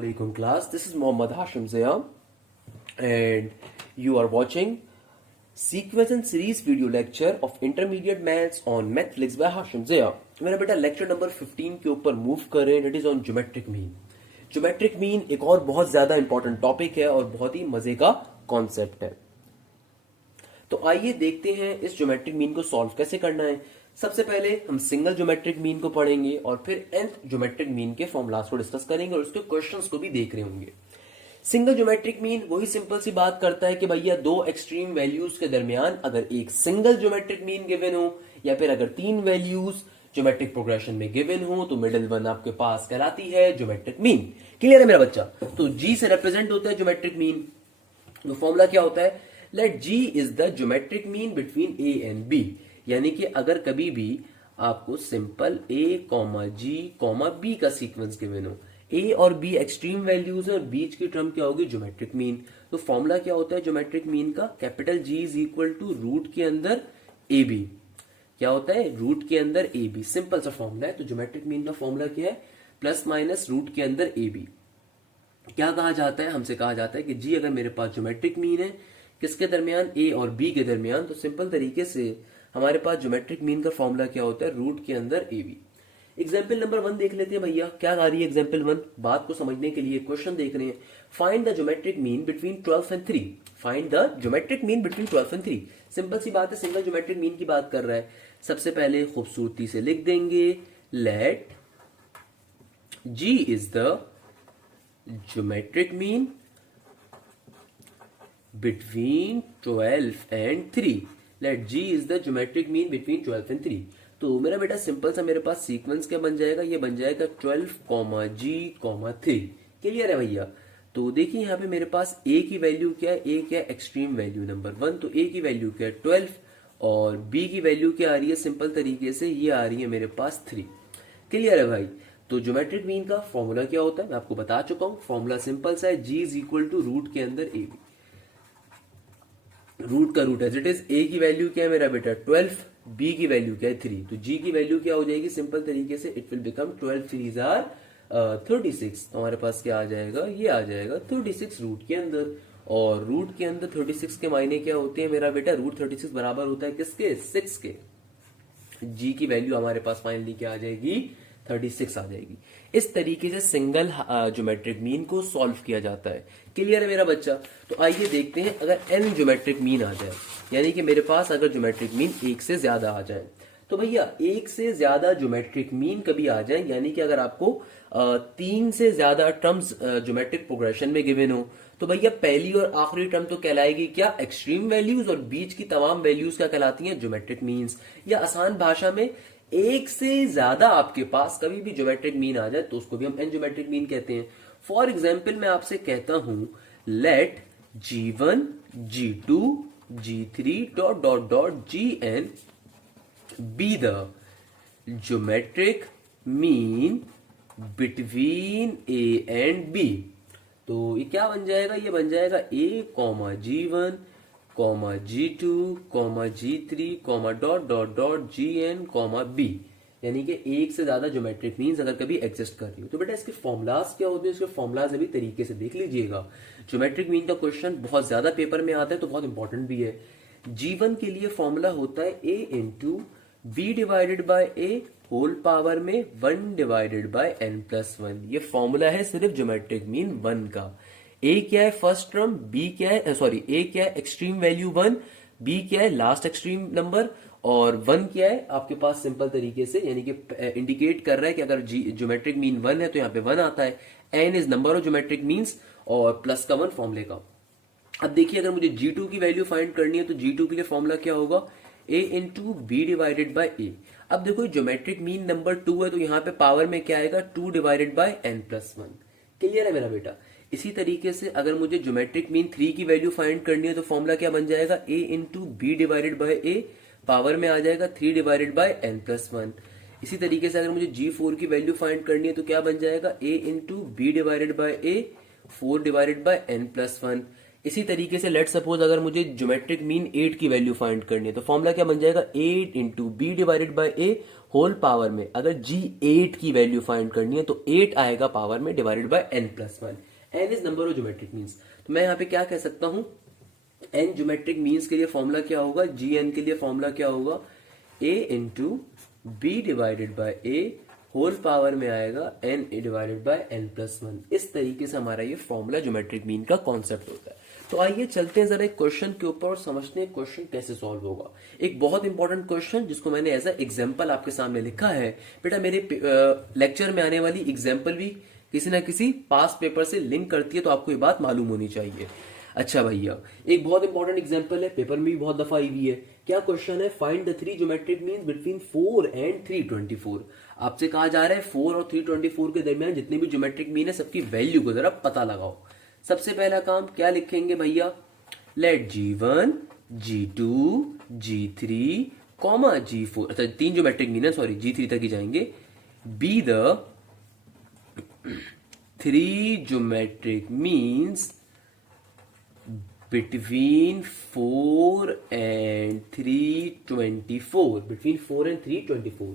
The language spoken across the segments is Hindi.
Assalamualaikum class. This is Mohammad Hashim Zia and you are watching sequence and series video lecture of intermediate maths on Mathflix by Hashim Zia. मेरा बेटा लेक्चर नंबर 15 के ऊपर मूव करें. It is on geometric mean. Geometric mean एक और बहुत ज्यादा इंपॉर्टेंट टॉपिक है और बहुत ही मजे का कॉन्सेप्ट है. तो आइए देखते हैं इस ज्योमेट्रिक मीन को सॉल्व कैसे करना है. सबसे पहले हम सिंगल ज्योमेट्रिक मीन को पढ़ेंगे और फिर nth ज्योमेट्रिक मीन के फॉर्मूलास को डिस्कस करेंगे और उसके क्वेश्चंस को भी देख रहे होंगे. सिंगल ज्योमेट्रिक मीन वही सिंपल सी बात करता है कि भैया दो एक्सट्रीम वैल्यूज के दरमियान अगर एक सिंगल ज्योमेट्रिक मीन गिवन हो या फिर अगर तीन वैल्यूज ज्योमेट्रिक प्रोग्रेशन में गिवन हो तो मिडिल वन आपके पास कहलाती है ज्योमेट्रिक मीन. क्लियर है मेरा बच्चा? तो G से रिप्रेजेंट होता है ज्योमेट्रिक मीन. तो फॉर्मूला क्या होता है? Let G is the geometric mean between A and B. यानी कि अगर कभी भी आपको सिंपल A, G, B का सीक्वेंस गिवन हो, A और B एक्सट्रीम वैल्यूज है और बीच की टर्म क्या होगी? Geometric mean. तो फॉर्मूला क्या होता है ज्योमेट्रिक मीन का? Capital G is equal to root के अंदर AB. क्या होता है? रूट के अंदर AB. सिंपल सा फॉर्मूला है. तो ज्योमेट्रिक मीन का फॉर्मूला क्या है? प्लस माइनस रूट के अंदर AB. क्या कहा जाता है? हमसे कहा जाता है कि G अगर मेरे पास ज्योमेट्रिक मीन है किसके दरमियान? A और B के दरमियान. तो सिंपल तरीके से हमारे पास ज्योमेट्रिक मीन का फॉर्मूला क्या होता है? रूट के अंदर AB. एग्जाम्पल नंबर 1 देख लेते हैं भैया. क्या आ रही है एग्जाम्पल 1? बात को समझने के लिए क्वेश्चन देख रहे हैं. Find the geometric mean between 12 and 3. Find the geometric mean between 12 and 3. Simple सी बात है, सिंगल ज्योमेट्रिक मीन की बात कर रहा है. सबसे पहले खूबसूरती से लिख देंगे let G is the geometric mean between 12 and 3. Let G is the geometric mean between 12 and 3. तो मेरा बेटा सिंपल सा मेरे पास सीक्वेंस क्या बन जाएगा? ये बन जाएगा 12, G, 3. क्लियर है भैया? तो देखिए यहाँ पे मेरे पास A की वैल्यू क्या है? A क्या है? Extreme value number 1. तो A की वैल्यू क्या है? 12 और B की वैल्यू क्या आ रही है? सिंपल तरीके से ये आ रही है मेरे पास 3. क्लियर है भाई? तो ज्योमेट्रिक मीन का फॉर्मूला क्या होता है मैं आपको बता चुका हूं. फॉर्मूला सिंपल सा है. G is equal to root के अंदर AB. रूट का root as it is. A की वैल्यू क्या है मेरा बेटा? 12. B की वैल्यू क्या है? 3. तो G की वैल्यू क्या हो जाएगी? सिंपल तरीके से it will become 12 3s are 36. तो हमारे पास क्या आ जाएगा? ये आ जाएगा 36 रूट के अंदर. और रूट के अंदर 36 के मायने क्या होते हैं मेरा बेटा? रूट 36 बराबर होता है किसके? 6 के. G की वैल्यू हमारे पास फाइनली क्या आ जाएगी? 36 आ जाएगी. इस तरीके से सिंगल ज्योमेट्रिक मीन को सॉल्व किया जाता है. क्लियर है मेरा बच्चा? तो आइए देखते हैं अगर n ज्योमेट्रिक मीन आ जाए, यानी कि मेरे पास अगर ज्योमेट्रिक मीन एक से ज्यादा आ जाए. तो भैया एक से ज्यादा ज्योमेट्रिक मीन कभी आ जाए, यानी कि अगर आपको 3 से ज्यादा टर्म्स ज्योमेट्रिक प्रोग्रेशन में गिवन हो तो भैया पहली और आखिरी टर्म तो कहलाएगी क्या? Extreme values. और बीच की तमाम वैल्यूज क्या कहलाती हैं? Geometric means. या आसान भाषा में एक से ज्यादा आपके पास कभी भी ज्योमेट्रिक मीन आ जाए तो उसको भी हम एन ज्योमेट्रिक मीन कहते हैं. फॉर एग्जाम्पल मैं आपसे कहता हूं let G1, G2, G3 dot dot dot Gn be the geometric mean between A and B. तो ये क्या बन जाएगा? ये बन जाएगा A, G1, G2, G3, dot dot dot Gn, B. यानी कि एक से ज्यादा ज्योमेट्रिक मीन्स अगर कभी एग्जिस्ट कर रही हो. तो बेटा इसके फॉर्मुलाज क्या होते हैं? इसके फॉर्मुलाज अभी तरीके से देख लीजिएगा. ज्योमेट्रिक मीन का क्वेश्चन बहुत ज्यादा पेपर में आता है तो बहुत इंपॉर्टेंट भी है. G1 के लिए फॉर्मूला होता है A into B divided by A whole power में 1 डिवाइडेड बाय n प्लस 1. ये फॉर्मूला है सिर्फ ज्योमेट्रिक मीन 1 का. A क्या है? First term. B क्या है? सॉरी, A क्या है? Extreme value 1. B क्या है? Last extreme number. और 1 क्या है आपके पास? सिंपल तरीके से यानी कि इंडिकेट कर रहा है कि अगर ज्योमेट्रिक मीन 1 है तो यहाँ पे 1 आता है. n is number of geometric means और प्लस का 1 फॉर्मूले का. अब देखिए अगर मुझे G2 की वैल्यू फाइंड करनी है तो G2 के लिए फॉर्मूला क्या होगा? A into B divided by A. अब देखो ज्योमेट्रिक मीन नंबर 2 है तो यहाँ पे पावर में क्या आएगा? 2 divided bye n plus 1. Clear है मेरा बेटा? इसी तरीके से अगर मुझे ज्योमेट्रिक मीन 3 की वैल्यू फाइंड करनी है तो फॉर्मूला क्या बन जाएगा? A into B divided by A. Power में आ जाएगा 3 डिवाइडेड बाय n प्लस 1. इसी तरीके से अगर मुझे G4 की वैल्यू फाइंड करनी है तो क्या बन जाएगा? A into B divided by A 4 divided by n plus 1. इसी तरीके से लेट सपोज अगर मुझे ज्योमेट्रिक मीन 8 की वैल्यू फाइंड करनी है तो फॉर्मूला क्या बन जाएगा? 8 into B divided by A whole power में अगर G8 की वैल्यू फाइंड करनी है तो 8 आएगा पावर में divided by n+1। n is number of geometric means. तो मैं यहाँ पे क्या कह सकता हूं, n ज्योमेट्रिक मीन्स के लिए फॉर्मूला क्या होगा, Gn के लिए फॉर्मूला क्या होगा, a into B divided by a whole power में आएगा n डिवाइडेड बाय n+1। इस तरीके से हमारा ये फॉर्मूला ज्योमेट्रिक मीन का कॉन्सेप्ट होता है। तो आइए चलते हैं जरा एक क्वेश्चन के ऊपर और समझते हैं क्वेश्चन कैसे सॉल्व होगा। एक बहुत इंपॉर्टेंट क्वेश्चन जिसको मैंने एज अ एग्जांपल आपके सामने लिखा है। बेटा मेरे लेक्चर में आने वाली एग्जांपल भी किसी ना किसी पास पेपर से लिंक करती है, तो आपको ये बात मालूम होनी चाहिए। अच्छा भैया, एक बहुत इंपॉर्टेंट एग्जांपल है, पेपर में भी बहुत दफा आई हुई है। क्या क्वेश्चन है, find the 3 geometric means between 4 and 324। आपसे कहा जा रहा है 4 और 324 के दरमियान जितने भी ज्योमेट्रिक मीन है सबकी वैल्यू को जरा पता लगाओ। सबसे पहला काम क्या लिखेंगे भैया, late G1 G2 G3 comma G4, अच्छा 3 ज्योमेट्रिक मीन है, सॉरी G3 तक ही जाएंगे, be the 3 geometric means between 4 and 324, between 4 and 324।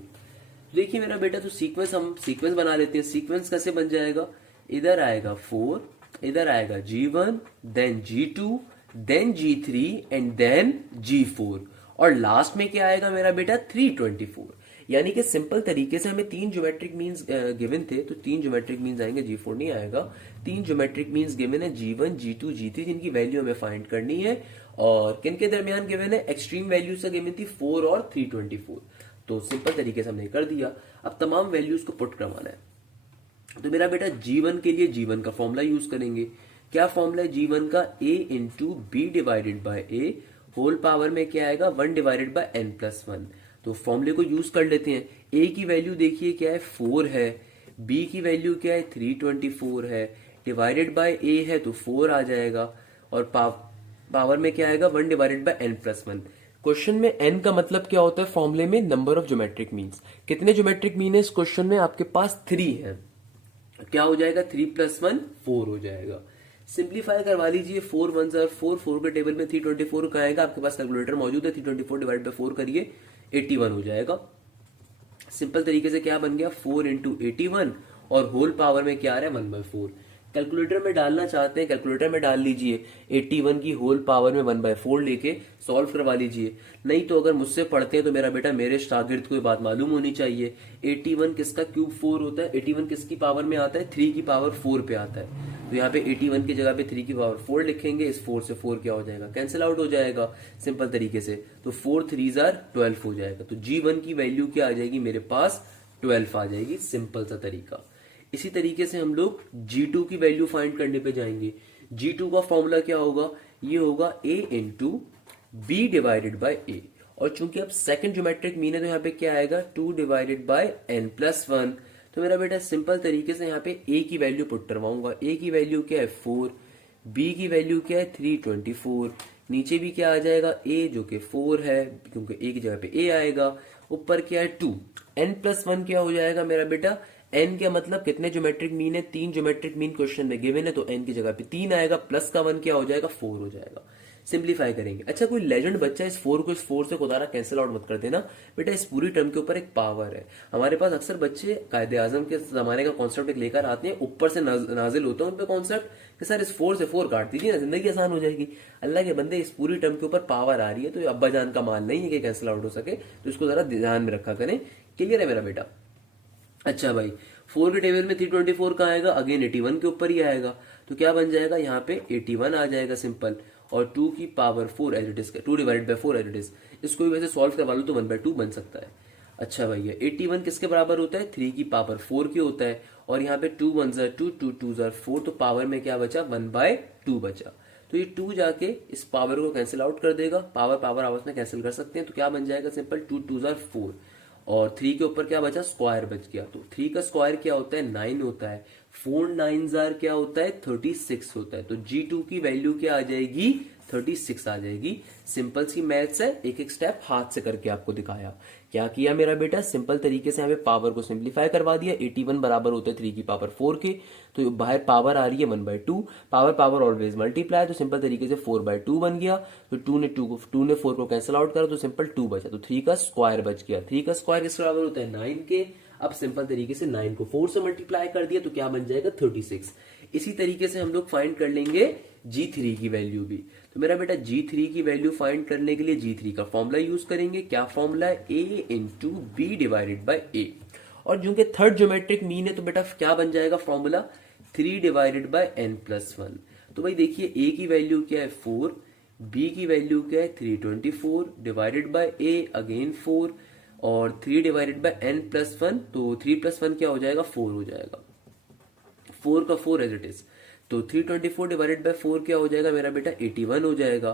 देखिए मेरा बेटा, तो सीक्वेंस हम सीक्वेंस बना लेते हैं। सीक्वेंस कैसे बन जाएगा, इधर आएगा 4, इधर आएगा G1, then G2, then G3 and then G4, और लास्ट में क्या आएगा मेरा बेटा 324। यानी कि सिंपल तरीके से हमें 3 ज्योमेट्रिक मीन्स गिवन थे, तो 3 ज्योमेट्रिक मीन्स आएंगे, G4 नहीं आएगा। 3 ज्योमेट्रिक मीन्स गिवन है G1 G2 G3, जिनकी वैल्यू हमें फाइंड करनी है, और किन के दरमियान गिवन है, एक्सट्रीम वैल्यू से गिवन थी 4 और 324। तो सिंपल तरीके से हमने कर दिया। अब तमाम वैल्यूज को पुट करवाना है। तो मेरा बेटा G1 के लिए G1 का फॉर्मूला यूज करेंगे। क्या फॉर्मूला है G1 का, a into B divided by a whole power में क्या आएगा 1 डिवाइडेड बाय n+1। तो फॉर्मूले को यूज कर लेते हैं। a की वैल्यू देखिए क्या है 4 है, b की वैल्यू क्या है 324 है, डिवाइडेड बाय a है तो 4 आ जाएगा, और पावर में क्या आएगा 1 डिवाइडेड बाय n+1। क्वेश्चन में n का मतलब क्या होता है, फॉर्मूले में नंबर ऑफ ज्योमेट्रिक मीन्स। कितने ज्योमेट्रिक मीन है इस क्वेश्चन में, आपके पास 3 है। क्या हो जाएगा 3 + 1 4 हो जाएगा। सिंप्लीफाई करवा लीजिए, 4 1 ज़ा 4, 4 के टेबल में 324 का आएगा, आपके पास कैलकुलेटर मौजूद है, 324 डिवाइड बाय 4 करिए 81 हो जाएगा। सिंपल तरीके से क्या बन गया 4 इंटू 81, और होल पावर में क्या आ रहा है 1/4। कैलकुलेटर में डालना चाहते हैं, कैलकुलेटर में डाल लीजिए, 81 की होल पावर में 1/4 लेके सॉल्व करवा लीजिए। नहीं तो अगर मुझसे पढ़ते हैं तो मेरा बेटा मेरे शागिर्द को ये बात मालूम होनी चाहिए, 81 किसका क्यूब 4 होता है, 81 किसकी पावर में आता है 3 की पावर 4 पे आता है। तो यहाँ पे 81 की जगह पे 3 की पावर 4 लिखेंगे, इस 4 से 4 क्या हो जाएगा, कैंसिल आउट हो जाएगा सिंपल तरीके से। तो 4 3 ज़ार 12 हो जाएगा। तो G1 की वैल्यू क्या आ जाएगी मेरे पास 12 आ जाएगी, सिंपल सा तरीका। इसी तरीके से हम लोग G2 की वैल्यू फाइंड करने पे जाएंगे। G2 का फॉर्मूला क्या होगा, ये होगा a into B divided by a, और चूंकि अब सेकंड ज्योमेट्रिक मीन है तो यहाँ पे क्या आएगा 2 डिवाइडेड बाय n+1। तो मेरा बेटा सिंपल तरीके से यहाँ पे a की वैल्यू पुट करवाऊंगा। a की वैल्यू क्या है 4, b की वैल्यू क्या है 324, नीचे भी क्या आ जाएगा a जो कि 4 है, क्योंकि a की जगह पे a आएगा, ऊपर क्या है 2, n+1 क्या हो जाएगा मेरा बेटा, n का मतलब कितने ज्योमेट्रिक मीन है, 3 ज्योमेट्रिक मीन क्वेश्चन में गिवन है, तो n की जगह पे 3 आएगा, प्लस का 1 क्या हो जाएगा 4 हो जाएगा। सिंप्लीफाई करेंगे। अच्छा कोई लेजेंड बच्चा इस 4 को इस 4 से खुदारा कैंसिल आउट मत कर देना बेटा, इस पूरी टर्म के ऊपर एक पावर है। हमारे पास अक्सर बच्चे कायदे आजम के जमाने का कॉन्सेप्ट एक लेकर आते हैं, ऊपर से नाजिल होता है उन पे कॉन्सेप्ट कि सर इस 4 से 4 काट दीजिए ना, जिंदगी आसान हो जाएगी। अल्लाह के बंदे, इस पूरी टर्म के ऊपर पावर आ रही है, तो ये अब्बा जान का माल नहीं है कि कैंसिल आउट हो सके, तो इसको जरा ध्यान में रखा करें। क्लियर है मेरा बेटा। अच्छा भाई, 4 के टेबल में 324 का आएगा, अगेन 81 के ऊपर ही आएगा, तो क्या बन जाएगा यहाँ पे 81 आ जाएगा सिंपल, और 2 की power 4 as it is, 2 divided by 4 as it is. इसको भी वैसे सॉल्व करवा लो तो 1/2 बन सकता है। अच्छा भैया, 81 किसके बराबर होता है 3 की पावर 4 के होता है, और यहाँ पे 2 1 ज़ा 2, 2 2 ज़ा 4, तो पावर में क्या बचा 1/2 बचा। तो ये 2 जाके इस पावर को कैंसिल आउट कर देगा, पावर पावर आपस में कैंसिल कर सकते हैं, तो क्या बन जाएगा सिंपल 2 2 ज़ा 4, और 3 के ऊपर क्या बचा स्क्वायर बच गया। तो 3 का स्क्वायर क्या होता है 9 होता है, 4 9 ज़ार क्या होता है 36 होता है। तो G2 की वैल्यू क्या आ जाएगी 36 आ जाएगी। सिंपल सी मैथ्स है, एक एक स्टेप हाथ से करके आपको दिखाया। क्या किया मेरा बेटा, सिंपल तरीके से हमें पावर को सिंप्लीफाई करवा दिया। 81 बराबर होते हैं 3 की पावर 4 के, तो बाहर पावर आ रही है 1/2, पावर पावर ऑलवेज मल्टीप्लाई, तो सिंपल तरीके से 4/2 बन गया। तो 2 ने 4 को कैंसिल आउट करा तो सिंपल 2 बचा, तो 3 का स्क्वायर बच गया। 3 का स्क्वायर किस बराबर होता है 9 के। अब सिंपल तरीके से 9 को 4 से मल्टीप्लाई कर दिया तो क्या बन जाएगा 36। इसी तरीके से हम लोग फाइंड कर लेंगे G3 की वैल्यू भी। तो मेरा बेटा G3 की वैल्यू फाइंड करने के लिए G3 का फॉर्मूला यूज करेंगे। क्या फॉर्मूला है, A into B divided by A. और जो कि थर्ड ज्योमेट्रिक मीन है तो बेटा क्या बन जाएगा फॉर्मूला, 3 डिवाइडेड बाई n+1। तो भाई देखिए A की वैल्यू क्या है 4, B की वैल्यू क्या है 324 डिवाइडेड बाई A अगेन 4 और 3 डिवाइडेड बाई n+1, तो 3 + 1 क्या हो जाएगा 4 हो जाएगा। 4 का 4 एज इट इज, तो 324 डिवाइडेड बाय 4 क्या हो जाएगा मेरा बेटा 81 हो जाएगा।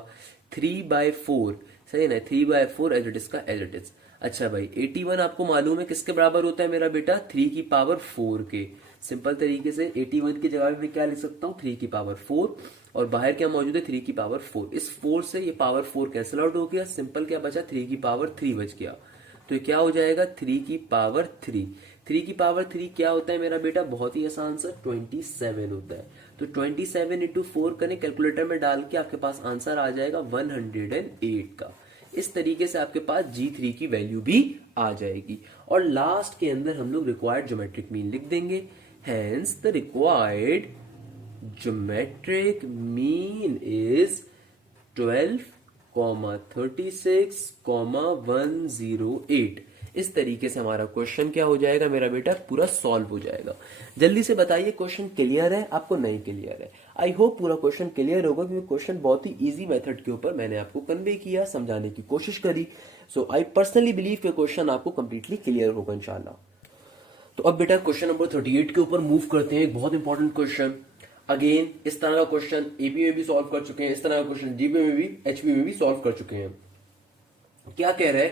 3/4 सही है ना, 3/4 एज इट इज का एज इट इज। अच्छा भाई 81 आपको मालूम है किसके बराबर होता है मेरा बेटा, 3 की पावर 4 के। सिंपल तरीके से 81 की जगह में क्या लिख सकता हूँ 3 की पावर 4 और बाहर क्या मौजूद है 3 की पावर 4। इस 4 से ये पावर 4 कैंसिल आउट हो गया, सिंपल क्या बचा 3 की पावर 3 बच गया। तो ये क्या हो जाएगा 3 की पावर 3। 3 की पावर 3 क्या होता है मेरा बेटा, बहुत ही आसान सा 27 होता है। तो 27 इंटू 4 करें कैलकुलेटर में डाल के आपके पास आंसर आ जाएगा 108 का। इस तरीके से आपके पास G3 की वैल्यू भी आ जाएगी। और लास्ट के अंदर हम लोग रिक्वायर्ड ज्योमेट्रिक मीन लिख देंगे। Hence the required geometric mean is 12, 36, 108। इस तरीके से हमारा क्वेश्चन क्या हो जाएगा मेरा बेटा, पूरा सॉल्व हो जाएगा। जल्दी से बताइए क्वेश्चन क्लियर है आपको, नहीं क्लियर है। आई होप पूरा क्वेश्चन क्लियर होगा क्योंकि क्वेश्चन बहुत ही इजी मेथड के ऊपर मैंने आपको कन्वे किया, समझाने की कोशिश करी। सो आई पर्सनली बिलीव कि क्वेश्चन आपको कंप्लीटली क्लियर होगा इंशाल्लाह। तो अब बेटा क्वेश्चन नंबर 38 के ऊपर मूव करते हैं। एक बहुत इंपॉर्टेंट क्वेश्चन, अगेन इस तरह का क्वेश्चन एपी में भी सॉल्व कर चुके हैं, इस तरह का क्वेश्चन जीपी में भी एचपी में भी सॉल्व कर चुके हैं। क्या कह रहा है,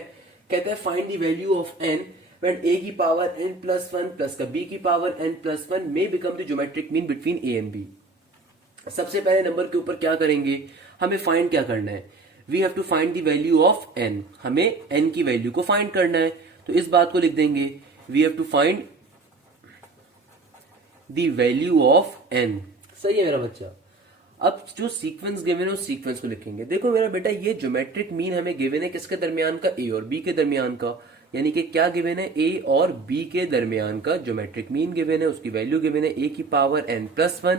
कहता है find the value of n when a की पावर n+1 प्लस का b की power n+1 may become the geometric mean between a and b। सबसे पहले नंबर के ऊपर क्या करेंगे, हमें फाइंड क्या करना है, we have to find the value of n। हमें n की वैल्यू को फाइंड करना है, तो इस बात को लिख देंगे we have to find the value of n। सही है मेरा बच्चा। अब जो सीक्वेंस गिवन है उस सीक्वेंस को लिखेंगे। देखो मेरा बेटा ये ज्योमेट्रिक मीन हमें गिवन है किसके दरमियान का, ए और बी के दरमियान का। यानी कि क्या गिवन है, ए और बी के दरमियान का ज्योमेट्रिक मीन गिवन है, उसकी वैल्यू गिवन है ए की पावर n+1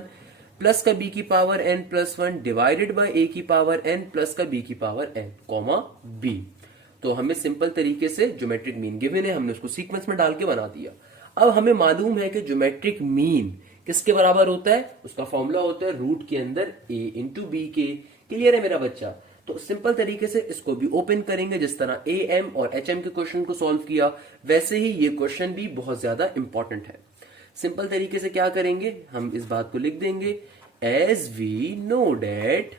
प्लस का बी की पावर n+1 डिवाइडेड बाय ए की पावर n प्लस का बी की पावर n कॉमा बी। तो हमें सिंपल तरीके से ज्योमेट्रिक मीन गिवन है, हमने उसको सीक्वेंस में डाल के बना दिया। अब हमें मालूम है कि ज्योमेट्रिक मीन किसके बराबर होता है, उसका फॉर्मूला होता है रूट के अंदर a इंटू बी के। क्लियर है मेरा बच्चा। तो सिंपल तरीके से इसको भी ओपन करेंगे, जिस तरह ए एम और एच एम के क्वेश्चन को सॉल्व किया वैसे ही ये क्वेश्चन भी बहुत ज्यादा इंपॉर्टेंट है। सिंपल तरीके से क्या करेंगे, हम इस बात को लिख देंगे एज वी नो डेट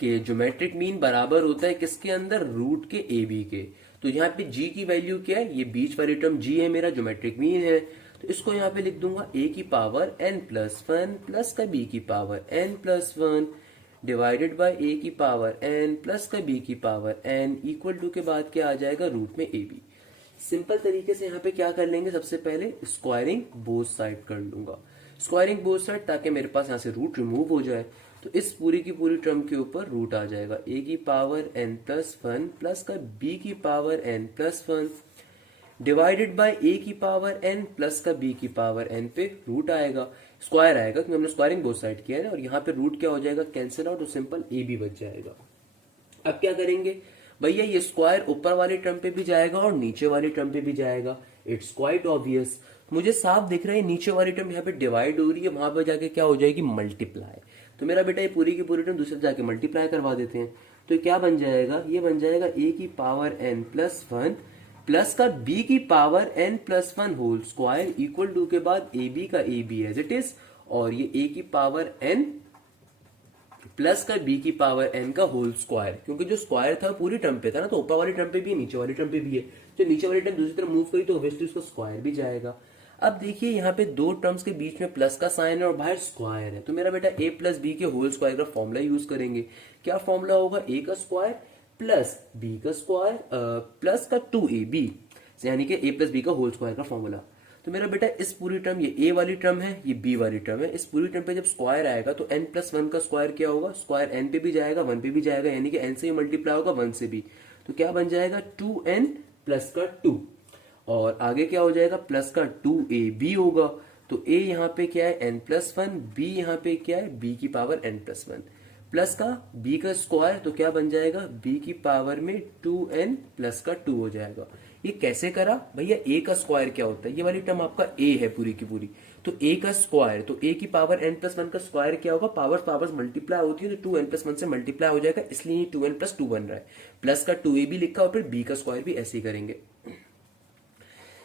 कि ज्योमेट्रिक मीन बराबर होता है किसके अंदर, रूट के ए बी के। तो यहाँ पे g की वैल्यू क्या है, ये बीच वाली टर्म g है, मेरा ज्योमेट्रिक मीन है। तो इसको यहाँ पे लिख दूंगा a की पावर n+1 प्लस का b की power n+1 divided by a की पावर n प्लस का b की पावर n इक्वल टू के बाद क्या आ जाएगा रूट में ab। सिंपल तरीके से यहाँ पे क्या कर लेंगे, सबसे पहले स्क्वायरिंग बोथ साइड कर लूंगा, स्क्वायरिंग बोथ साइड, ताकि मेरे पास यहाँ से रूट रिमूव हो जाए। तो इस पूरी की पूरी टर्म के ऊपर रूट आ जाएगा, a की पावर n+1 प्लस का b की power n+1 divided by a की पावर n प्लस का b की पावर n पे रूट आएगा, स्क्वायर आएगा क्योंकि हमने स्क्वायरिंग बोथ साइड किया है ना। और यहाँ पे रूट क्या हो जाएगा, कैंसिल आउट, तो सिंपल a भी बच जाएगा। अब क्या करेंगे भैया, ये स्क्वायर ऊपर वाली टर्म पे भी जाएगा और नीचे वाली टर्म पे भी जाएगा, इट्स क्वाइट ऑब्वियस। मुझे साफ दिख रहा है नीचे वाली टर्म यहाँ पे डिवाइड हो रही है, वहां पर जाके क्या हो जाएगी मल्टीप्लाई। तो मेरा बेटा ये पूरी की पूरी टर्म दूसरे जाके मल्टीप्लाई करवा देते हैं। तो क्या बन जाएगा, ये बन जाएगा a की पावर n+1 प्लस का b की power n+1 whole square equal to के बाद ab का ab एज इट इज, और ये a की पावर n प्लस का b की पावर n का होल स्क्वायर, क्योंकि जो स्क्वायर था पूरी टर्म पे था ना, तो ऊपर वाली टर्म पे भी है नीचे वाली टर्म पे भी है। तो नीचे वाली टर्म दूसरी तरफ मूव करी तो ऑब्वियसली उसका स्क्वायर भी जाएगा। अब देखिए यहाँ पे दो टर्म्स के बीच में प्लस का साइन है और बाहर स्क्वायर है, तो मेरा बेटा a प्लस बी के होल स्क्वायर का फॉर्मूला यूज करेंगे। क्या फॉर्मूला होगा? a का स्क्वायर प्लस b का स्क्वायर प्लस का 2ab, यानी कि a प्लस बी का होल स्क्वायर का फॉर्मूला। तो मेरा बेटा इस पूरी टर्म, ये a वाली टर्म है, ये b वाली टर्म है, इस पूरी टर्म पे जब स्क्वायर आएगा तो n प्लस 1 का स्क्वायर क्या होगा? स्क्वायर n पे भी जाएगा, 1 पे भी जाएगा, यानी कि n से भी मल्टीप्लाई होगा 1 से भी, तो क्या बन जाएगा? 2n प्लस का 2, और आगे क्या हो जाएगा? प्लस का 2ab होगा। तो a यहाँ पे क्या है? n प्लस 1, b यहाँ पे क्या है? b की पावर n प्लस 1, प्लस का b का स्क्वायर, तो क्या बन जाएगा? b की पावर में 2n प्लस का 2 हो जाएगा। ये कैसे करा भैया? a का स्क्वायर क्या होता है? ये वाली टर्म आपका a है पूरी की पूरी, तो a का स्क्वायर, तो a की पावर n प्लस 1 का स्क्वायर क्या होगा? पावर्स मल्टीप्लाई होती है तो 2n प्लस 1 से मल्टीप्लाई हो जाएगा, इसलिए ये 2n प्लस 2 बन रहा है। प्लस का 2ab लिखा और फिर b का स्क्वायर भी ऐसे ही करेंगे।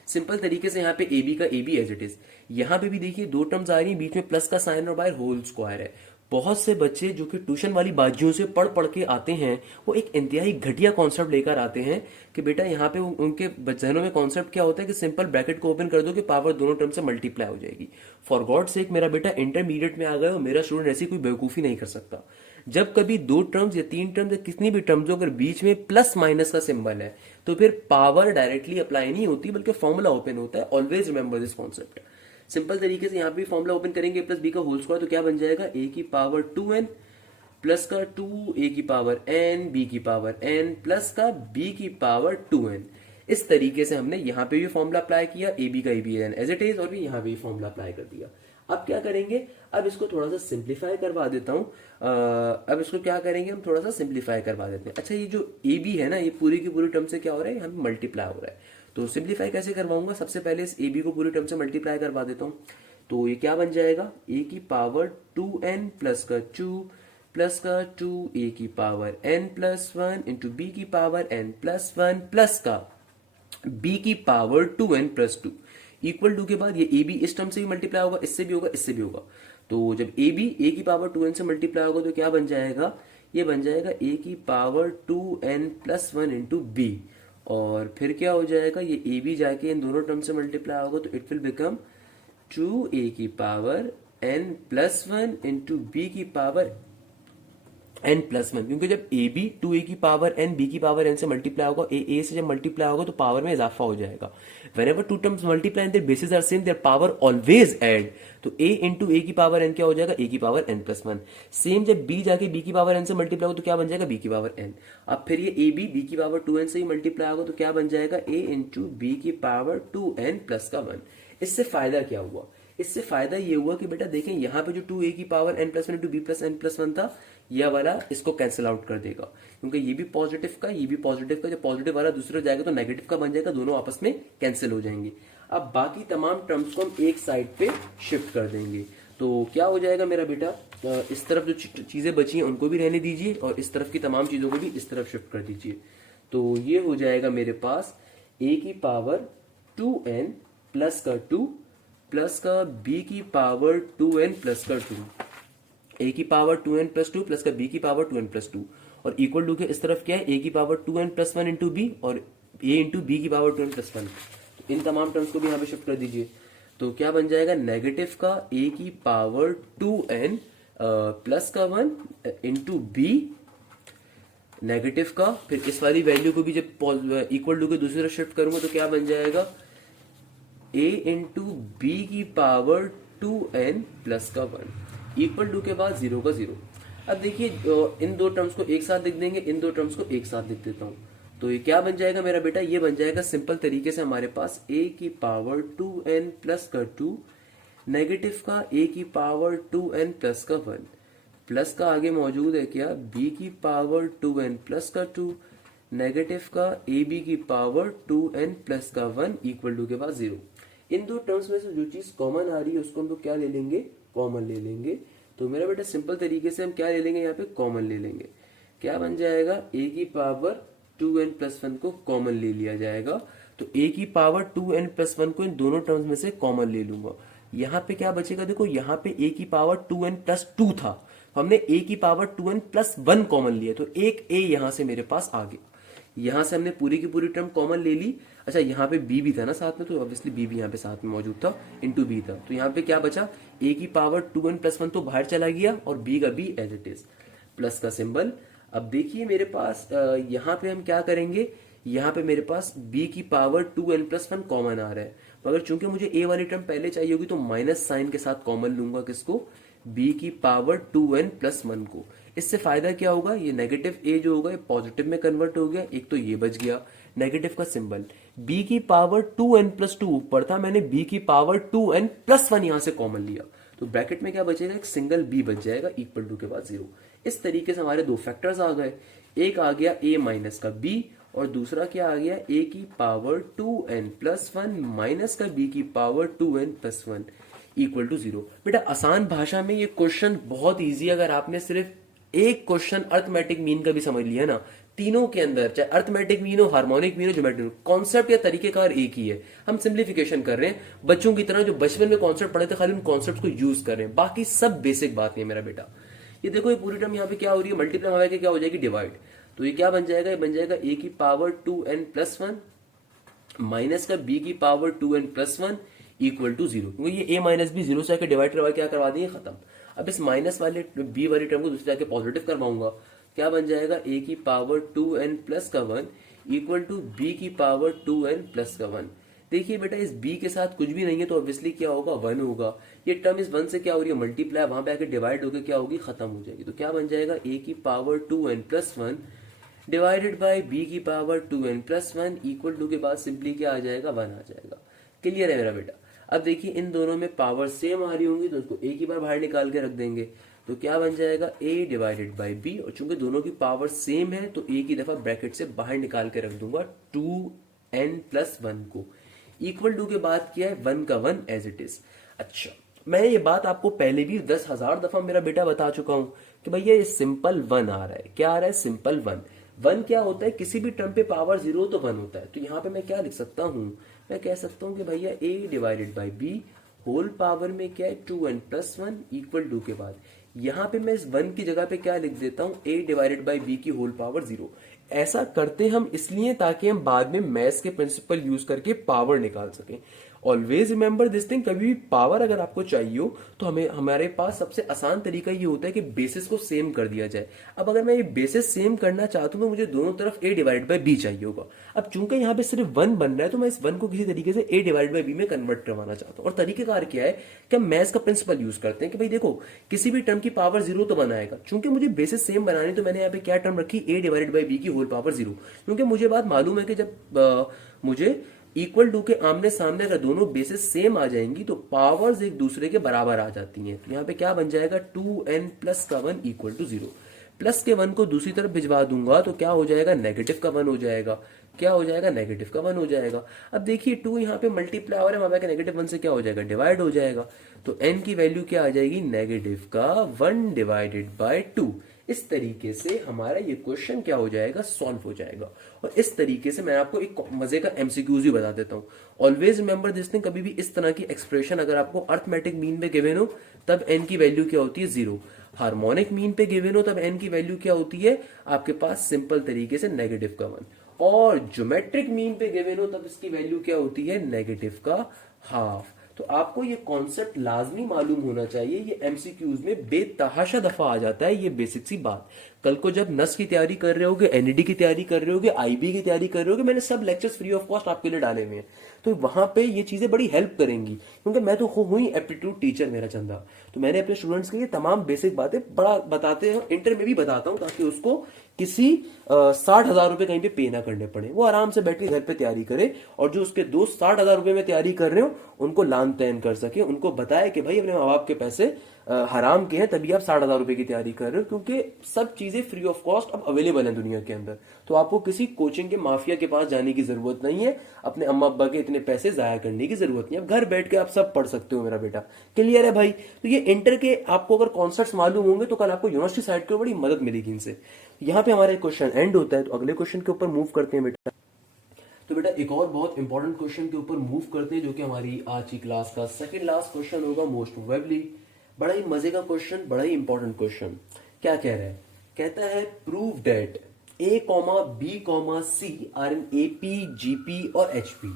सिंपल तरीके से यहाँ पे ए बी का A B as it is. यहाँ पे भी देखिए दो टर्म्स आ रही है, बीच में प्लस का साइन और बाहर होल स्क्वायर है। बहुत से बच्चे जो कि ट्यूशन वाली बाजियों से पढ़ पढ़ के आते हैं, वो एक इंतहाई घटिया कॉन्सेप्ट लेकर आते हैं कि बेटा यहाँ पे उनके जहनों में कॉन्सेप्ट क्या होता है कि सिंपल ब्रैकेट को ओपन कर दो कि पावर दोनों टर्म से मल्टीप्लाई हो जाएगी। फॉर गॉड सेक मेरा बेटा इंटरमीडिएट में आ गया और मेरा स्टूडेंट ऐसी कोई बेवकूफी नहीं कर सकता। जब कभी दो टर्म्स या तीन टर्म्स या कितनी भी टर्म्स हो, अगर बीच में प्लस माइनस का सिंबल है तो फिर पावर डायरेक्टली अप्लाई नहीं होती बल्कि फॉर्मूला ओपन होता है। Always remember this concept. Simple तरीके से यहाँ पे फॉर्मूला ओपन करेंगे, प्लस बी का होल स्क्वायर, तो क्या बन जाएगा? a की पावर 2n प्लस का 2 a की पावर n b की पावर n प्लस का b की पावर 2n। इस तरीके से हमने यहाँ पे भी फॉर्मूला अप्लाई किया, ए बी का A B N as it is, और भी यहाँ पे भी फॉर्मूला अप्लाई कर दिया। अब क्या करेंगे? अब इसको थोड़ा सा सिंप्लीफाई करवा देता हूँ। अब इसको क्या करेंगे? हम थोड़ा सा सिंप्लीफाई करवा देते हैं। अच्छा, ये जो ए बी है ना, ये पूरी की पूरी टर्म से क्या हो रहा है? यहाँ पे मल्टीप्लाई हो रहा है। तो सिंप्लीफाई कैसे करवाऊंगा? सबसे पहले इस ए बी को पूरी टर्म से मल्टीप्लाई करवा देता हूँ। तो ये क्या बन जाएगा? a की पावर 2n प्लस का 2 प्लस का 2a की power n plus 1 into B की पावर n प्लस 1 प्लस का b की power 2n plus 2 equal to के बाद ये a b इस टर्म से भी मल्टीप्लाई होगा, इससे भी होगा, इससे भी होगा। तो जब a b a की पावर 2n से मल्टीप्लाई होगा तो क्या बन जाएगा? ये बन जाएगा a की power 2n plus 1 into B, और फिर क्या हो जाएगा? ये a b जाके इन दोनों टर्म से मल्टीप्लाई होगा तो इट विल बिकम 2a की power n plus 1 into B की पावर n प्लस 1, क्योंकि जब a b 2a की पावर n b की पावर n से मल्टीप्लाई होगा, a से जब मल्टीप्लाई होगा तो पावर में इजाफा हो जाएगा। whenever two terms multiply and their bases are same, their power always add। तो a इंटू a की पावर n क्या हो जाएगा? a की पावर n प्लस 1। सेम जब b जाके b की पावर n से मल्टीप्लाई होगा तो क्या बन जाएगा? b की पावर n। अब फिर ये a b की पावर 2n से ही मल्टीप्लाई होगा तो क्या बन जाएगा? a इंटू b की पावर 2n प्लस का 1। इससे फायदा क्या हुआ? इससे फायदा ये हुआ कि बेटा देखें यहाँ पे जो 2a की power n plus 1 into B plus n plus 1 था, यह वाला इसको कैंसिल आउट कर देगा, क्योंकि ये भी पॉजिटिव का, ये भी पॉजिटिव का, जब पॉजिटिव वाला दूसरे जाएगा तो नेगेटिव का बन जाएगा, दोनों आपस में कैंसिल हो जाएंगे। अब बाकी तमाम टर्म्स को हम एक साइड पे शिफ्ट कर देंगे, तो क्या हो जाएगा मेरा बेटा? इस तरफ जो चीजें बची हैं उनको भी रहने दीजिए और इस तरफ की तमाम चीजों को भी इस तरफ शिफ्ट कर दीजिए। तो ये हो जाएगा मेरे पास a की पावर 2n प्लस का 2 प्लस का b की पावर 2n प्लस का 2, a की पावर 2n प्लस 2 प्लस का b की पावर 2n प्लस 2, और इक्वल टू के इस तरफ क्या है? a की power 2n plus 1 into B और a इंटू बी की पावर 2n प्लस 1। तो इन तमाम टर्म्स को भी यहाँ पे शिफ्ट कर दीजिए। तो क्या बन जाएगा? नेगेटिव का a की पावर 2n प्लस का 1 इंटू बी, नेगेटिव का, फिर इस वाली वैल्यू को भी जब इक्वल टू के दूसरी तरफ शिफ्ट करूंगा तो क्या बन जाएगा? a इंटू बी की पावर 2n प्लस का 1 इक्वल टू के बाद 0 का 0। अब देखिए इन दो टर्म्स को एक साथ लिख देंगे, इन दो टर्म्स को एक साथ लिख देता हूं, तो ये क्या बन जाएगा मेरा बेटा? ये बन जाएगा सिंपल तरीके से हमारे पास a की पावर 2n प्लस का 2 नेगेटिव का a की पावर 2n प्लस का 1 प्लस का आगे मौजूद है क्या? b की पावर 2n प्लस का 2 नेगेटिव का ab की पावर 2n प्लस का 1 इक्वल टू के बाद 0। इन दो टर्म्स में से जो चीज कॉमन आ रही है उसको हम लोग क्या ले लेंगे? कॉमन ले लेंगे। तो मेरा बेटा सिंपल तरीके से हम क्या ले लेंगे? यहाँ पे कॉमन ले लेंगे। क्या बन जाएगा? a की पावर 2n प्लस 1 को कॉमन ले लिया जाएगा, तो a की पावर 2n प्लस 1 को इन दोनों टर्म्स में से कॉमन ले लूंगा। यहाँ पे क्या बचेगा? देखो यहाँ पे a की पावर 2n प्लस 2 था, हमने a की पावर 2n प्लस 1 कॉमन लिया, तो एक a यहाँ से मेरे पास आ गया। यहाँ से हमने पूरी की पूरी टर्म कॉमन ले ली। अच्छा यहाँ पे b भी था ना साथ में, तो ऑब्वियसली b भी यहाँ पे साथ में मौजूद था, इंटू b था, तो यहाँ पे क्या बचा, a की पावर 2n प्लस 1 तो बाहर चला गया और b का b as it is, plus का सिंबल। अब देखिए मेरे पास यहाँ पे हम क्या करेंगे, यहाँ पे मेरे पास b की पावर 2n प्लस 1 कॉमन आ रहा है, मगर चूंकि मुझे a वाली टर्म पहले चाहिए होगी तो माइनस साइन के साथ कॉमन लूंगा किसको, b की पावर 2n प्लस 1 को। इससे फायदा क्या होगा, ये नेगेटिव a जो होगा ये पॉजिटिव में कन्वर्ट हो गया, एक तो ये बच गया नेगेटिव का सिंबल। b की पावर 2n प्लस 2 ऊपर था, मैंने b की पावर 2n प्लस 1 यहां से कॉमन लिया, तो ब्रैकेट में क्या बचेगा, एक सिंगल b बच जाएगा इक्वल टू के बाद 0। इस तरीके से हमारे दो फैक्टर्स आ गए, एक आ गया a माइनस का b और दूसरा क्या आ गया, a की पावर 2n प्लस 1 माइनस का b की power 2n plus 1 equal to 0। बेटा आसान भाषा में ये क्वेश्चन बहुत इजी, अगर आपने सिर्फ एक क्वेश्चन अर्थमेटिक मीन का भी समझ लिया ना, तीनों के अंदर चाहे अर्थमेटिक मीन हो, हार्मोनिक मीन हो, ज्योमेट्रिक मीन हो, कॉन्सेप्ट या तरीकेकार एक ही है। हम सिंप्लीफिकेशन कर रहे हैं बच्चों की तरह, जो बचपन में कॉन्सेप्ट पढ़े थे खाली उन कॉन्सेप्ट को यूज कर रहे हैं, बाकी सब बेसिक बात नहीं है मेरा बेटा। ये देखो ये पूरी टर्म यहाँ पे क्या हो रही है, मल्टीप्लाई हमारे क्या हो जाएगी, डिवाइड, तो ये क्या बन जाएगा, ये बन जाएगा a की पावर 2n प्लस 1 माइनस का b की power 2n plus 1 equal to 0, क्योंकि ये a माइनस बी जीरो से आके डिवाइड करवा क्या करवा देंगे, खत्म। अब इस माइनस वाले b वाली टर्म को दूसरे जाके पॉजिटिव करवाऊंगा, क्या बन जाएगा, a की पावर 2n प्लस का 1 इक्वल टू b की पावर 2n प्लस का 1। देखिए बेटा इस b के साथ कुछ भी नहीं है तो ऑब्वियसली क्या होगा, 1 होगा। ये टर्म इस 1 से क्या हो रही है, मल्टीप्लाई, वहां पे आके डिवाइड होकर क्या होगी, खत्म हो जाएगी। तो क्या बन जाएगा, a की power 2n plus 1 divided by b की power 2n plus 1 equal to के बाद सिंपली क्या आ जाएगा, 1 आ जाएगा। क्लियर है मेरा बेटा। अब देखिए इन दोनों में पावर सेम आ रही होंगी तो उसको एक ही बार बाहर निकाल के रख देंगे, तो क्या बन जाएगा, a डिवाइडेड बाई b, और चूंकि दोनों की पावर सेम है तो एक ही दफा ब्रैकेट से बाहर निकाल के रख दूंगा 2n प्लस 1 को, इक्वल टू के बाद क्या है, 1 का 1 एज इट इज। अच्छा मैं ये बात आपको पहले भी 10,000 दफा मेरा बेटा बता चुका हूं कि भैया ये सिंपल 1 आ रहा है, क्या आ रहा है, सिंपल 1। 1 क्या होता है, किसी भी टर्म पे पावर 0 तो 1 होता है, तो यहाँ पे मैं क्या लिख सकता हूं, मैं कह सकता हूं कि भैया a divided by b whole power में क्या है 2n प्लस 1 इक्वल टू के बाद यहाँ पे मैं इस 1 की जगह पे क्या लिख देता हूं, a डिवाइडेड बाई b की होल पावर 0। ऐसा करते हम इसलिए ताकि हम बाद में मैथ्स के प्रिंसिपल यूज करके पावर निकाल सकें। ऑलवेज रिमेंबर दिस थिंग, कभी भी पावर अगर आपको चाहिए हो तो हमें हमारे पास सबसे आसान तरीका ये होता है कि बेसिस को सेम कर दिया जाए। अब अगर मैं ये बेसिस सेम करना चाहता हूं तो मुझे दोनों तरफ a डिवाइड बाई b चाहिए होगा। अब चूंकि यहाँ पे सिर्फ 1 बन रहा है तो मैं इस 1 को किसी तरीके से a डिवाइड बाई b में कन्वर्ट करवाना चाहता हूँ। और तरीकेकार क्या है कि हम मैथ्स का प्रिंसिपल यूज करते हैं कि भाई देखो किसी भी टर्म की पावर 0 तो बनाएगा, चूंकि मुझे बेसिस सेम बनानी तो मैंने यहाँ पे क्या टर्म रखी, a डिवाइडेड बाई b की होल पावर 0, क्योंकि मुझे बात मालूम है कि जब मुझे इक्वल टू के आमने सामने अगर दोनों बेसिस सेम आ जाएंगी तो पावर्स एक दूसरे के बराबर आ जाती हैं। तो यहाँ पे क्या बन जाएगा, 2n प्लस का 1 इक्वल टू 0। प्लस के 1 को दूसरी तरफ भिजवा दूंगा तो क्या हो जाएगा, नेगेटिव का 1 हो जाएगा। क्या हो जाएगा, नेगेटिव का 1 हो जाएगा। अब देखिए 2 यहाँ पे मल्टीप्लाई हो रहा है, वहां पे नेगेटिव 1 से क्या हो जाएगा, डिवाइड हो जाएगा। तो n की वैल्यू क्या आ जाएगी, नेगेटिव का 1 डिवाइडेड बाय 2। इस तरीके से हमारा ये क्वेश्चन क्या हो जाएगा, सॉल्व हो जाएगा। और इस तरीके से मैं आपको एक मजे का एमसीक्यूज भी बता देता हूँ। ऑलवेज रिमेंबर दिस थिंग, कभी भी इस तरह की एक्सप्रेशन अगर आपको अर्थमेटिक मीन पे गिवन हो तब n की वैल्यू क्या होती है, 0। हार्मोनिक मीन पे गिवन हो तब n की वैल्यू क्या होती है आपके पास, सिंपल तरीके से नेगेटिव का 1। और ज्योमेट्रिक मीन पे गिवन हो तब इसकी वैल्यू क्या होती है, नेगेटिव का हाफ। तो आपको ये कॉन्सेप्ट लाजमी मालूम होना चाहिए, ये एमसीक्यूज में बेतहाशा दफा आ जाता है, ये बेसिक सी बात। कल को जब नस की तैयारी कर रहे होगे, एनईडी की तैयारी कर रहे होगे, आईबी की तैयारी कर रहे होगे, मैंने सब लेक्चर्स फ्री ऑफ कॉस्ट आपके लिए डाले हुए हैं, तो वहां पे ये चीजें बड़ी हेल्प करेंगी, क्योंकि मैं तो हूं ही एप्टीट्यूड टीचर मेरा चंदा, तो मैंने अपने स्टूडेंट्स के लिए तमाम बेसिक बातें बड़ा बताते हैं, इंटर में भी बताता हूं, ताकि उसको किसी 60,000 रुपए कहीं पे पे ना करने पड़े, वो आराम से बैठ के घर पे तैयारी करे, और जो उसके दोस्त 60,000 रुपए में तैयारी कर रहे हो उनको लान तैन कर सके, उनको बताए कि भाई अपने माँ बाप के पैसे हराम के हैं, तभी आप 60,000 रुपए की तैयारी कर रहे हो, क्योंकि सब चीजें फ्री ऑफ कॉस्ट अब अवेलेबल है दुनिया के अंदर। तो आपको किसी कोचिंग के माफिया के पास जाने की जरूरत नहीं है, अपने अम्मा अब्बा के इतने पैसे जाया करने की जरूरत नहीं है, अब घर बैठ के आप सब पढ़ सकते हो मेरा बेटा। क्लियर है भाई। तो ये इंटर के आपको अगर कॉन्सेप्ट्स मालूम होंगे तो कल आपको यूनिवर्सिटी साइड की बड़ी मदद मिलेगी इनसे। यहाँ पे हमारा क्वेश्चन एंड होता है, तो अगले क्वेश्चन के ऊपर मूव करते हैं बेटा। तो बेटा एक और बहुत इंपॉर्टेंट क्वेश्चन के ऊपर मूव करते हैं, जो कि हमारी आज की क्लास का सेकंड लास्ट क्वेश्चन होगा, मोस्ट प्रोबेबली बड़ा ही मजे का क्वेश्चन, बड़ा ही इंपॉर्टेंट क्वेश्चन। क्या कह रहा है, कहता है prove that A comma B comma C are in AP, GP और HP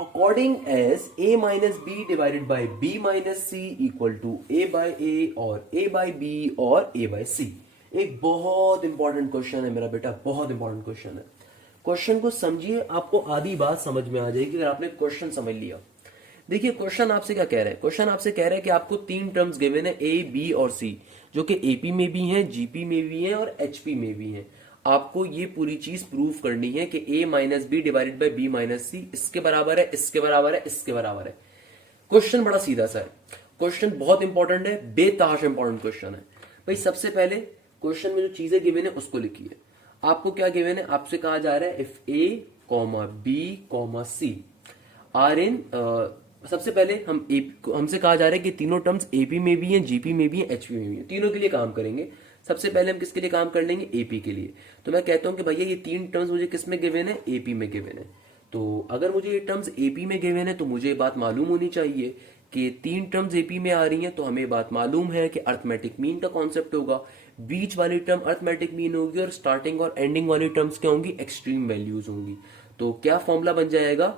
according as A minus B divided by B minus C equal to A by A और A by B और A by C। एक बहुत इंपॉर्टेंट क्वेश्चन है मेरा बेटा, बहुत इंपॉर्टेंट क्वेश्चन है। क्वेश्चन को समझिए, आपको आधी बात समझ में आ जाएगी अगर आपने क्वेश्चन समझ लिया। देखिए क्वेश्चन आपसे क्या कह रहा है, क्वेश्चन आपसे कह रहा है कि आपको तीन टर्म्स गिवन है A, B और C, जो कि AP में भी हैं, GP में भी हैं और HP में भी हैं। आपको ये पूरी चीज प्रूव करनी है कि A minus B divided by B minus C इसके बराबर है, इसके बराबर है, इसके बराबर है। क्वेश्चन बड़ा सीधा सा है, क्वेश्चन बहुत इंपॉर्टेंट है, बेतहाशा इंपॉर्टेंट क्वेश्चन है। भाई सबसे पहले क्वेश्चन में जो चीजें गिवन है उसको लिखिए। आपको क्या गिवन है, आपसे कहा जा रहा है if A comma B comma C are in, सबसे पहले हमसे कहा जा रहा है कि तीनों टर्म्स AP में भी हैं, GP में भी हैं, HP में भी हैं, तीनों के लिए काम करेंगे। सबसे पहले हम किसके लिए काम कर लेंगे, AP के लिए। तो मैं कहता हूं कि भैया ये तीन टर्म्स मुझे किस में गिवन है, AP में गिवन है। तो अगर मुझे ये टर्म्स AP में गिवन है तो मुझे ये बात मालूम होनी चाहिए कि तीन टर्म्स AP में आ रही हैं, तो हमें बात मालूम है कि अर्थमेटिक मीन का कॉन्सेप्ट होगा। बीच वाली टर्म अर्थमेटिक मीन होगी और स्टार्टिंग और एंडिंग वाली टर्म्स क्या होंगी, एक्सट्रीम वैल्यूज होंगी। तो क्या फॉर्मूला बन जाएगा,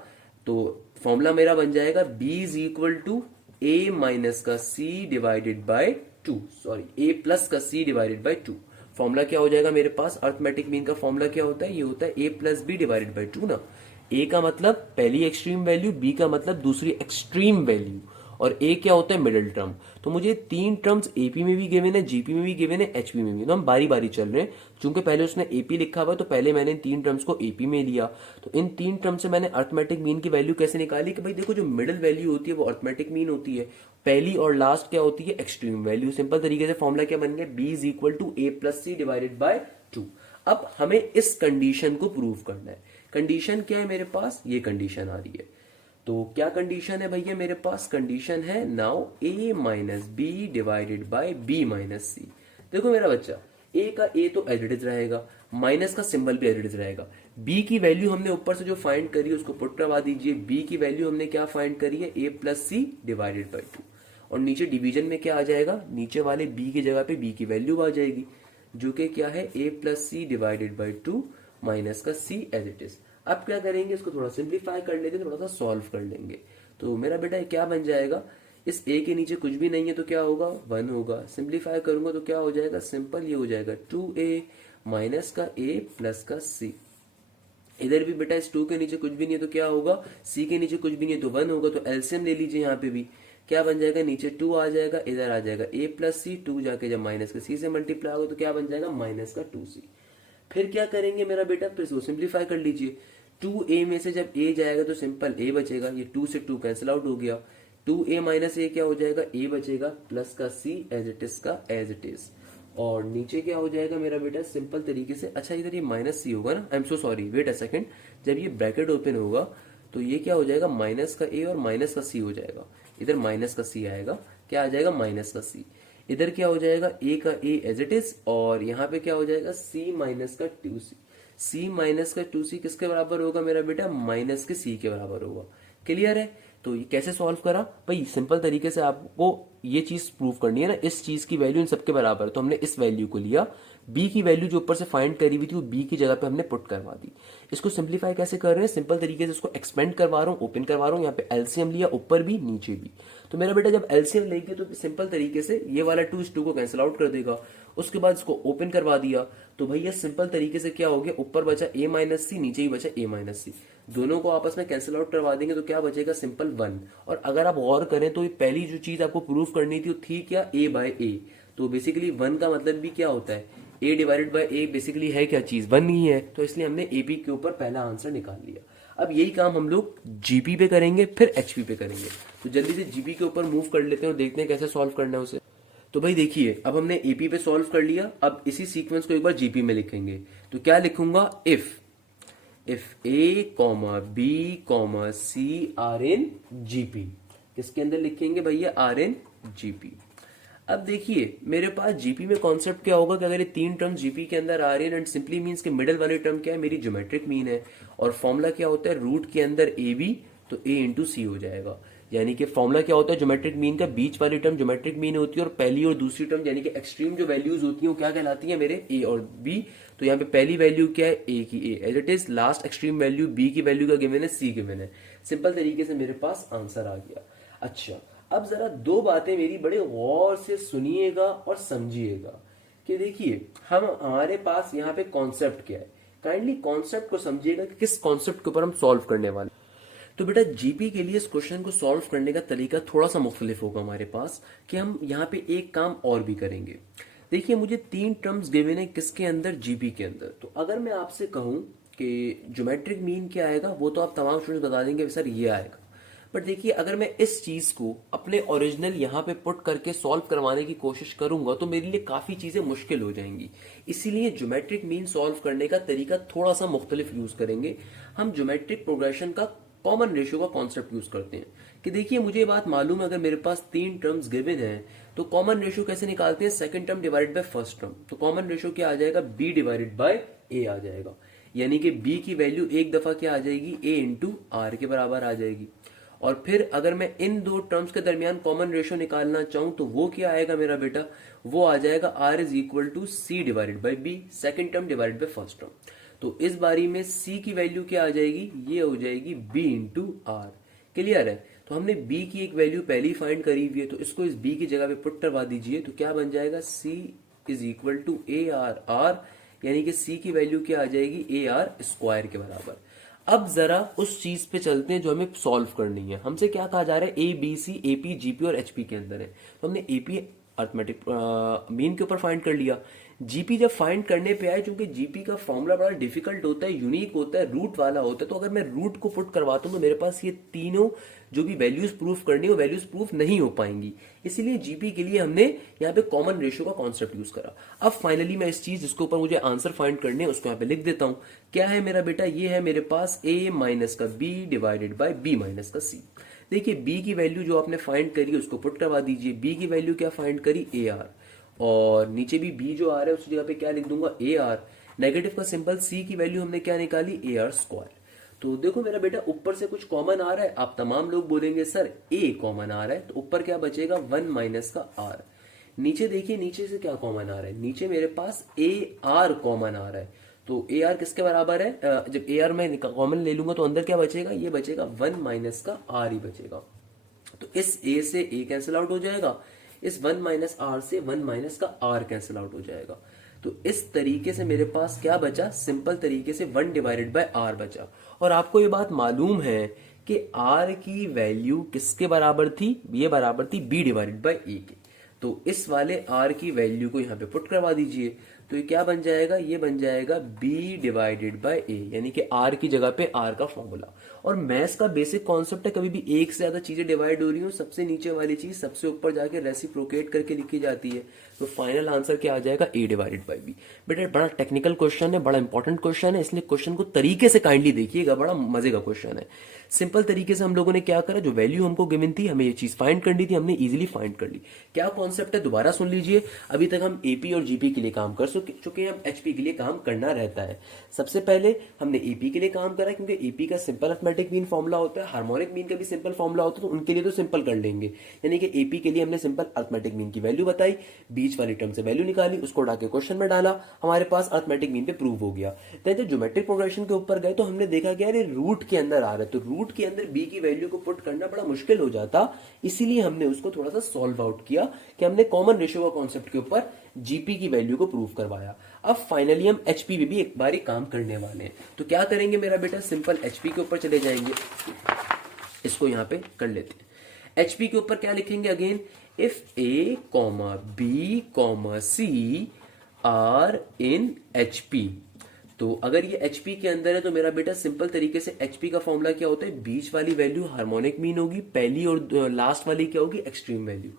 तो फॉर्मूला मेरा बन जाएगा B is equal to A minus का C divided by 2, sorry A plus का C डिवाइडेड बाय 2। फॉर्मूला क्या हो जाएगा मेरे पास, अर्थमेटिक मीन का फॉर्मूला क्या होता है, ये होता है A plus B divided by 2 ना। A का मतलब पहली एक्सट्रीम वैल्यू, B का मतलब दूसरी एक्सट्रीम वैल्यू, और A क्या होता है, मिडिल टर्म। तो मुझे तीन टर्म्स AP में भी गिवन है, GP में भी गिवन है, HP में भी। तो हम बारी बारी चल रहे हैं, चूंकि पहले उसने AP लिखा हुआ तो पहले मैंने इन तीन टर्म्स को AP में लिया। तो इन तीन टर्म से मैंने अर्थमेटिक मीन की वैल्यू कैसे निकाली कि भाई देखो जो मिडिल वैल्यू होती है वो अर्थमेटिक मीन होती है, पहली और लास्ट क्या होती है, एक्सट्रीम वैल्यू। सिंपल तरीके से फॉर्मूला क्या बन गया, B is equal to A plus C divided by 2। अब हमें इस कंडीशन को प्रूव करना है। कंडीशन क्या है मेरे पास, ये कंडीशन आ रही है। तो क्या कंडीशन है भैया मेरे पास, कंडीशन है now A minus B divided by B minus C. देखो मेरा बच्चा, A का A तो एज इट इज रहेगा, माइनस का सिंबल भी एज इट इज रहेगा। B की वैल्यू हमने ऊपर से जो फाइंड करी है उसको पुट करवा दीजिए। B की वैल्यू हमने क्या फाइंड करी है, A plus C divided by 2, और नीचे डिवीजन में क्या आ जाएगा, नीचे वाले B की जगह पे B की वैल्यू आ जाएगी, जो कि क्या है A plus C divided by 2 minus का C एज इट इज। अब क्या करेंगे, इसको थोड़ा सिंप्लीफाई कर लेते हैं, थोड़ा सा सॉल्व कर लेंगे। तो मेरा बेटा क्या बन जाएगा, इस A के नीचे कुछ भी नहीं है तो क्या होगा, 1 होगा। सिंप्लीफाई करूंगा तो क्या हो जाएगा, सिंपल ये हो जाएगा 2A माइनस का A प्लस का C। इधर भी बेटा इस 2 के नीचे कुछ भी नहीं है तो क्या होगा, C के नीचे कुछ भी नहीं है तो 1 होगा। तो एलसीएम ले लीजिए, यहाँ पे भी क्या बन जाएगा, नीचे 2 आ जाएगा, इधर आ जाएगा A प्लस सी, 2 जाके जब माइनस का C से मल्टीप्लाई होगा तो क्या बन जाएगा, माइनस का 2C। फिर क्या करेंगे मेरा बेटा, फिर इसको सिंप्लीफाई कर लीजिए। 2A में से जब A जाएगा तो सिंपल A बचेगा, ये 2 से 2 कैंसिल आउट हो गया। 2A माइनस A क्या हो जाएगा, A बचेगा प्लस का C एज इट इज का एज इट इज, और नीचे क्या हो जाएगा मेरा बेटा, सिंपल तरीके से। अच्छा इधर ये माइनस C होगा ना, I am so sorry, wait a second, जब ये ब्रैकेट ओपन होगा तो ये क्या हो जाएगा, माइनस का A और माइनस का C हो जाएगा। इधर माइनस का C आएगा, क्या आ जाएगा, माइनस का C। इधर क्या हो जाएगा, A का A एज इट इज, और यहाँ पे क्या हो जाएगा, C माइनस का 2C। C माइनस का 2C किसके बराबर होगा मेरा बेटा, माइनस के C के बराबर होगा। क्लियर है। तो ये कैसे सॉल्व करा भाई, सिंपल तरीके से आपको ये चीज प्रूव करनी है ना, इस चीज की वैल्यू इन सबके बराबर, तो हमने इस वैल्यू को लिया, B की वैल्यू जो ऊपर से फाइंड करी हुई थी वो B की जगह पे हमने पुट करवा दी। इसको सिंप्लीफाई कैसे कर रहे हैं, सिंपल तरीके से इसको एक्सपेंड करवा रहा हूँ, ओपन करवा रहा हूँ, यहाँ पे एलसीएम लिया, ऊपर भी नीचे भी। तो मेरा बेटा जब एलसीएम लेंगे तो सिंपल तरीके से ये वाला 2 इस 2 को कैंसिल आउट कर देगा। उसके बाद इसको ओपन करवा दिया तो भैया सिंपल तरीके से क्या हो गया, ऊपर बचा A माइनस सी, नीचे ही बचा A माइनस सी, दोनों को आपस में कैंसिल आउट करवा देंगे तो क्या बचेगा, सिंपल 1। और अगर आप गौर करें तो ये पहली जो चीज आपको प्रूफ करनी थी वो थी क्या, A बाय A। तो बेसिकली 1 का मतलब भी क्या होता है, A divided by A basically है क्या चीज, 1 ही है। तो इसलिए हमने AP के ऊपर पहला आंसर निकाल लिया। अब यही काम हम लोग GP पे करेंगे, फिर HP पे करेंगे। तो जल्दी से GP के ऊपर मूव कर लेते हैं और देखते हैं कैसे सॉल्व करना है उसे। तो भाई देखिए, अब हमने AP पे सॉल्व कर लिया, अब इसी सीक्वेंस को एक बार GP में लिखेंगे। तो क्या लिखूंगा, if A comma B comma C are in GP, किसके अंदर लिखेंगे भैया, आर इन GP। अब देखिए मेरे पास GP में कॉन्सेप्ट क्या होगा कि अगर ये तीन टर्म GP के अंदर आ रही है, एंड सिंपली मींस के मिडिल वाली टर्म क्या है, मेरी ज्योमेट्रिक मीन है, और फॉर्मूला क्या होता है, रूट के अंदर AB तो A इंटू C हो जाएगा। यानी कि फॉर्मूला क्या होता है ज्योमेट्रिक मीन का, बीच वाली टर्म ज्योमेट्रिक मीन होती है और पहली और दूसरी टर्म यानी कि एक्सट्रीम जो वैल्यूज होती हैं वो क्या कहलाती है मेरे, ए और बी। तो यहाँ पे पहली वैल्यू क्या है, ए की A as it is, last extreme value B की वैल्यू का गिवन है, सी गिवन है। सिंपल तरीके से मेरे पास आंसर आ गया। अच्छा, अब जरा दो बातें मेरी बड़े गौर से सुनिएगा और समझिएगा कि देखिए हम हमारे पास यहाँ पे कॉन्सेप्ट क्या है। काइंडली कॉन्सेप्ट को समझिएगा कि किस कॉन्सेप्ट के ऊपर हम सॉल्व करने वाले। तो बेटा जीपी के लिए इस क्वेश्चन को सॉल्व करने का तरीका थोड़ा सा मुख्तलिफ होगा हमारे पास, कि हम यहाँ पे एक काम और भी करेंगे। देखिए मुझे 3 टर्म्स गिवन है किसके अंदर, जीपी के अंदर। तो अगर मैं आपसे कहूं कि ज्योमेट्रिक मीन क्या आएगा, वो तो आप तमाम स्टूडेंट्स बता देंगे सर ये आएगा। बट देखिए अगर मैं इस चीज को अपने ओरिजिनल यहाँ पे पुट करके सॉल्व करवाने की कोशिश करूंगा तो मेरे लिए काफी चीजें मुश्किल हो जाएंगी। इसीलिए ज्योमेट्रिक मीन सॉल्व करने का तरीका थोड़ा सा मुख्तलिफ यूज करेंगे। हम ज्योमेट्रिक प्रोग्रेशन का कॉमन रेशियो का कॉन्सेप्ट यूज करते हैं कि देखिए मुझे ये बात मालूम है अगर मेरे पास 3 टर्म्स गिवन है तो कॉमन रेशियो कैसे निकालते हैं, second term divided by first term. तो कॉमन रेशियो क्या आ जाएगा, बी डिवाइडेड बाय ए आ जाएगा। यानी कि बी की वैल्यू एक दफा क्या आ जाएगी, ए इंटू आर के बराबर आ जाएगी। और फिर अगर मैं इन दो टर्म्स के दरमियान कॉमन रेशियो निकालना चाहूं तो वो क्या आएगा मेरा बेटा, वो आ जाएगा R is equal to C divided by B, second term divided by first term. तो इस बारी में c की वैल्यू क्या आ जाएगी, ये हो जाएगी b इंटू आर। क्लियर है। तो हमने b की एक वैल्यू पहले ही फाइंड करी हुई है, तो इसको इस b की जगह पे पुट करवा दीजिए। तो क्या बन जाएगा, c is equal to A R R, यानी कि c की वैल्यू क्या आ जाएगी, ए आर स्क्वायर के बराबर। अब जरा उस चीज पे चलते हैं जो हमें सॉल्व करनी है। हमसे क्या कहा जा रहा है, A B C A P G P और एच पी के अंदर है। तो हमने ए पी अर्थमेटिक मीन के ऊपर फाइंड कर लिया। जीपी जब फाइंड करने पे आए, क्योंकि जीपी का फॉर्मूला बड़ा डिफिकल्ट होता है, यूनिक होता है, रूट वाला होता है, तो अगर मैं रूट को पुट करवाता हूं तो मेरे पास ये तीनों जो भी वैल्यूज प्रूफ करनी हो वैल्यूज प्रूफ नहीं हो पाएंगी। इसीलिए जीपी के लिए हमने यहाँ पे कॉमन रेशियो का कॉन्सेप्ट यूज करा। अब फाइनली मैं इस चीज जिसके ऊपर मुझे आंसर फाइंड करने हैं उसको यहाँ पे लिख देता हूं। क्या है मेरा बेटा, ये है मेरे पास a माइनस का b divided by b minus का c। देखिए b की वैल्यू जो आपने फाइंड करी उसको पुट करवा दीजिए। b की वैल्यू क्या फाइंड करी, ए आर, और नीचे भी b जो आ रहा है उस जगह पे क्या लिख दूंगा, ए आर। नेगेटिव का सिंपल, c की वैल्यू हमने क्या निकाली, ए आर स्क्वायर। तो देखो मेरा बेटा ऊपर से कुछ कॉमन आ रहा है, आप तमाम लोग बोलेंगे सर a कॉमन आ रहा है, तो ऊपर क्या बचेगा, 1 माइनस का r। नीचे देखिए नीचे से क्या कॉमन आ रहा है, नीचे मेरे पास ए आर कॉमन आ रहा है। तो ए आर किसके बराबर है, जब ए आर मैं कॉमन ले लूंगा तो अंदर क्या बचेगा, ये बचेगा 1 माइनस का आर ही बचेगा। तो इस ए से ए कैंसिल आउट हो जाएगा, इस 1 माइनस आर से 1 माइनस का आर कैंसिल आउट हो जाएगा। तो इस तरीके से मेरे पास क्या बचा, सिंपल तरीके से 1 डिवाइडेड बाय आर बचा। और आपको ये बात मालूम है कि आर की वैल्यू किसके बराबर थी, ये बराबर थी बी डिवाइडेड बाय ए के। तो इस वाले आर की वैल्यू को यहां पे पुट करवा दीजिए। तो ये क्या बन जाएगा, ये बन जाएगा b डिवाइडेड बाय a, यानी कि r की जगह पे r का फॉर्मूला। और मैथ्स का बेसिक कॉन्सेप्ट है, कभी भी एक से ज्यादा चीजें डिवाइड हो रही हो, सबसे नीचे वाली चीज सबसे ऊपर जाके रेसिप्रोकेट करके लिखी जाती है। तो फाइनल आंसर क्या आ जाएगा, a डिवाइडेड बाय b। बेटा बड़ा टेक्निकल क्वेश्चन है, बड़ा इंपॉर्टेंट क्वेश्चन है, इसलिए क्वेश्चन को तरीके से काइंडली देखिएगा, बड़ा मजे का क्वेश्चन है। सिंपल तरीके से हम लोगों ने क्या करा, जो वैल्यू हमको गिवन थी, हमें ये चीज फाइंड करनी थी, हमने इजीली फाइंड कर ली। क्या कॉन्सेप्ट है दोबारा सुन लीजिए। अभी तक हम एपी और जीपी के लिए काम कर चुके हैं, अब एचपी के लिए काम करना रहता है। सबसे पहले हमने एपी के लिए काम करा, क्योंकि एपी का सिंपल अरिथमेटिक मीन फॉर्मूला होता है, हार्मोनिक मीन का भी सिंपल फॉर्मूला होता है, तो उनके लिए तो सिंपल कर लेंगे। यानी कि एपी के लिए हमने सिंपल अरिथमेटिक मीन की वैल्यू बताई, बीच वाली टर्म से वैल्यू निकाली, उसको उठा के क्वेश्चन में डाला, हमारे पास अरिथमेटिक मीन पे प्रूव हो गया। देन जब ज्योमेट्रिक प्रोग्रेशन के ऊपर गए तो हमने देखा कि यार रूट के अंदर आ रहा है, तो रूट के अंदर बी की वैल्यू को पुट करना बड़ा मुश्किल हो जाता, इसीलिए हमने उसको थोड़ा सा सॉल्व आउट किया कि हमने कॉमन रेशियो का कॉन्सेप्ट के ऊपर जीपी की वैल्यू को प्रूव करवाया। अब फाइनली हम एचपी में भी एक बार ही काम करने वाले हैं। तो क्या करेंगे मेरा बेटा, सिंपल एचपी के ऊपर चले जाएंगे, इसको यहां पे कर लेते हैं। एचपी के ऊपर क्या लिखेंगे, again if A comma B comma C are in HP. तो अगर ये एचपी के अंदर है तो मेरा बेटा सिंपल तरीके से एचपी का फॉर्मूला क्या होता है, बीच वाली वैल्यू हार्मोनिक मीन होगी, पहली और लास्ट वाली क्या होगी, एक्सट्रीम वैल्यू।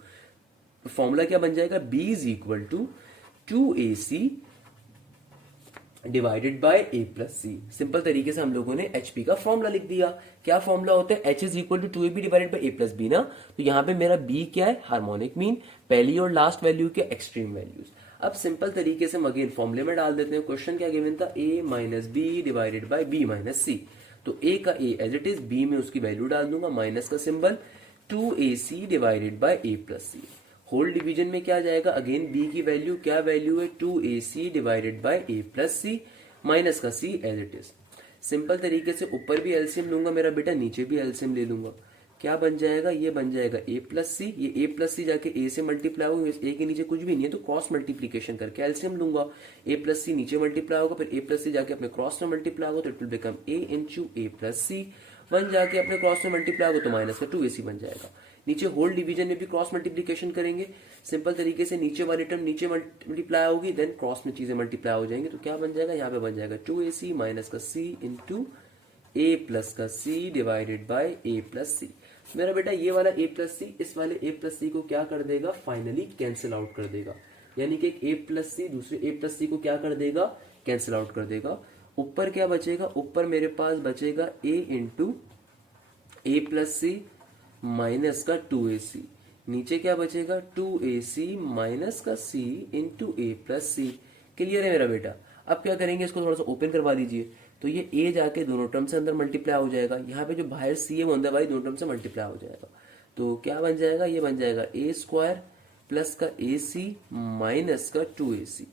फॉर्मूला क्या बन जाएगा, b is equal to 2ac divided by a plus C. Simple तरीके से हम लोगों ने एचपी का फॉर्मूला लिख दिया। क्या फॉर्मूला होता है, h is equal to 2ab divided by a plus B ना। तो यहां पे मेरा b क्या है, हार्मोनिक मीन, पहली और लास्ट वैल्यू के एक्सट्रीम वैल्यूज। अब सिंपल तरीके से हम अगेन फॉर्मूले में डाल देते हैं। क्वेश्चन क्या गिवन था, a minus B divided by b minus C. तो a का a as it is, b में उसकी वैल्यू डाल दूंगा, माइनस का symbol, 2ac divided by a plus C. Whole division में क्या जाएगा, अगेन b की वैल्यू क्या वैल्यू है 2ac divided by a plus C minus का c as it is. Simple तरीके से ऊपर भी एलसीएम लूंगा मेरा बेटा, नीचे भी एलसीएम ले लूंगा। क्या बन जाएगा, ये बन जाएगा a प्लस सी, ये a प्लस सी जाके a से मल्टीप्लाई होगा, a के नीचे कुछ भी नहीं है तो क्रॉस मल्टीप्लीकेशन करके एलसीएम लूंगा। a प्लस सी नीचे मल्टीप्लाई होगा, फिर a प्लस सी जाके अपने क्रॉस में मल्टीप्लाई होगा तो it will become a into a plus C. 1 जाके अपने क्रॉस में मल्टीप्लाई होगा तो माइनस का 2ac बन जाएगा। नीचे होल डिवीजन में भी क्रॉस मल्टीप्लीकेशन करेंगे, सिंपल तरीके से नीचे वाली टर्म नीचे मल्टीप्लाई होगी, देन क्रॉस में चीजें मल्टीप्लाई हो जाएंगी तो क्या बन जाएगा, यहाँ पे बन जाएगा 2ac माइनस का c इंटू a प्लस का c divided by a plus C. मेरा बेटा ये वाला a प्लस सी इस वाले a प्लस सी को क्या कर देगा, फाइनली कैंसिल आउट कर देगा। यानी कि एक a प्लस सी दूसरे a प्लस सी को क्या कर देगा, कैंसिल आउट कर देगा। ऊपर क्या बचेगा, ऊपर मेरे पास बचेगा a into a plus C minus का 2ac। नीचे क्या बचेगा 2ac माइनस का c into a plus C. Clear है मेरा बेटा। अब क्या करेंगे, इसको थोड़ा सा ओपन करवा दीजिए तो ये a जाके दोनों टर्म से अंदर मल्टीप्लाई हो जाएगा, यहाँ पे जो बाहर c है वो अंदर वाली दोनों टर्म से मल्टीप्लाई हो जाएगा। तो क्या बन जाएगा, ये बन जाएगा a स्क्वायर प्लस का ac माइनस का 2ac।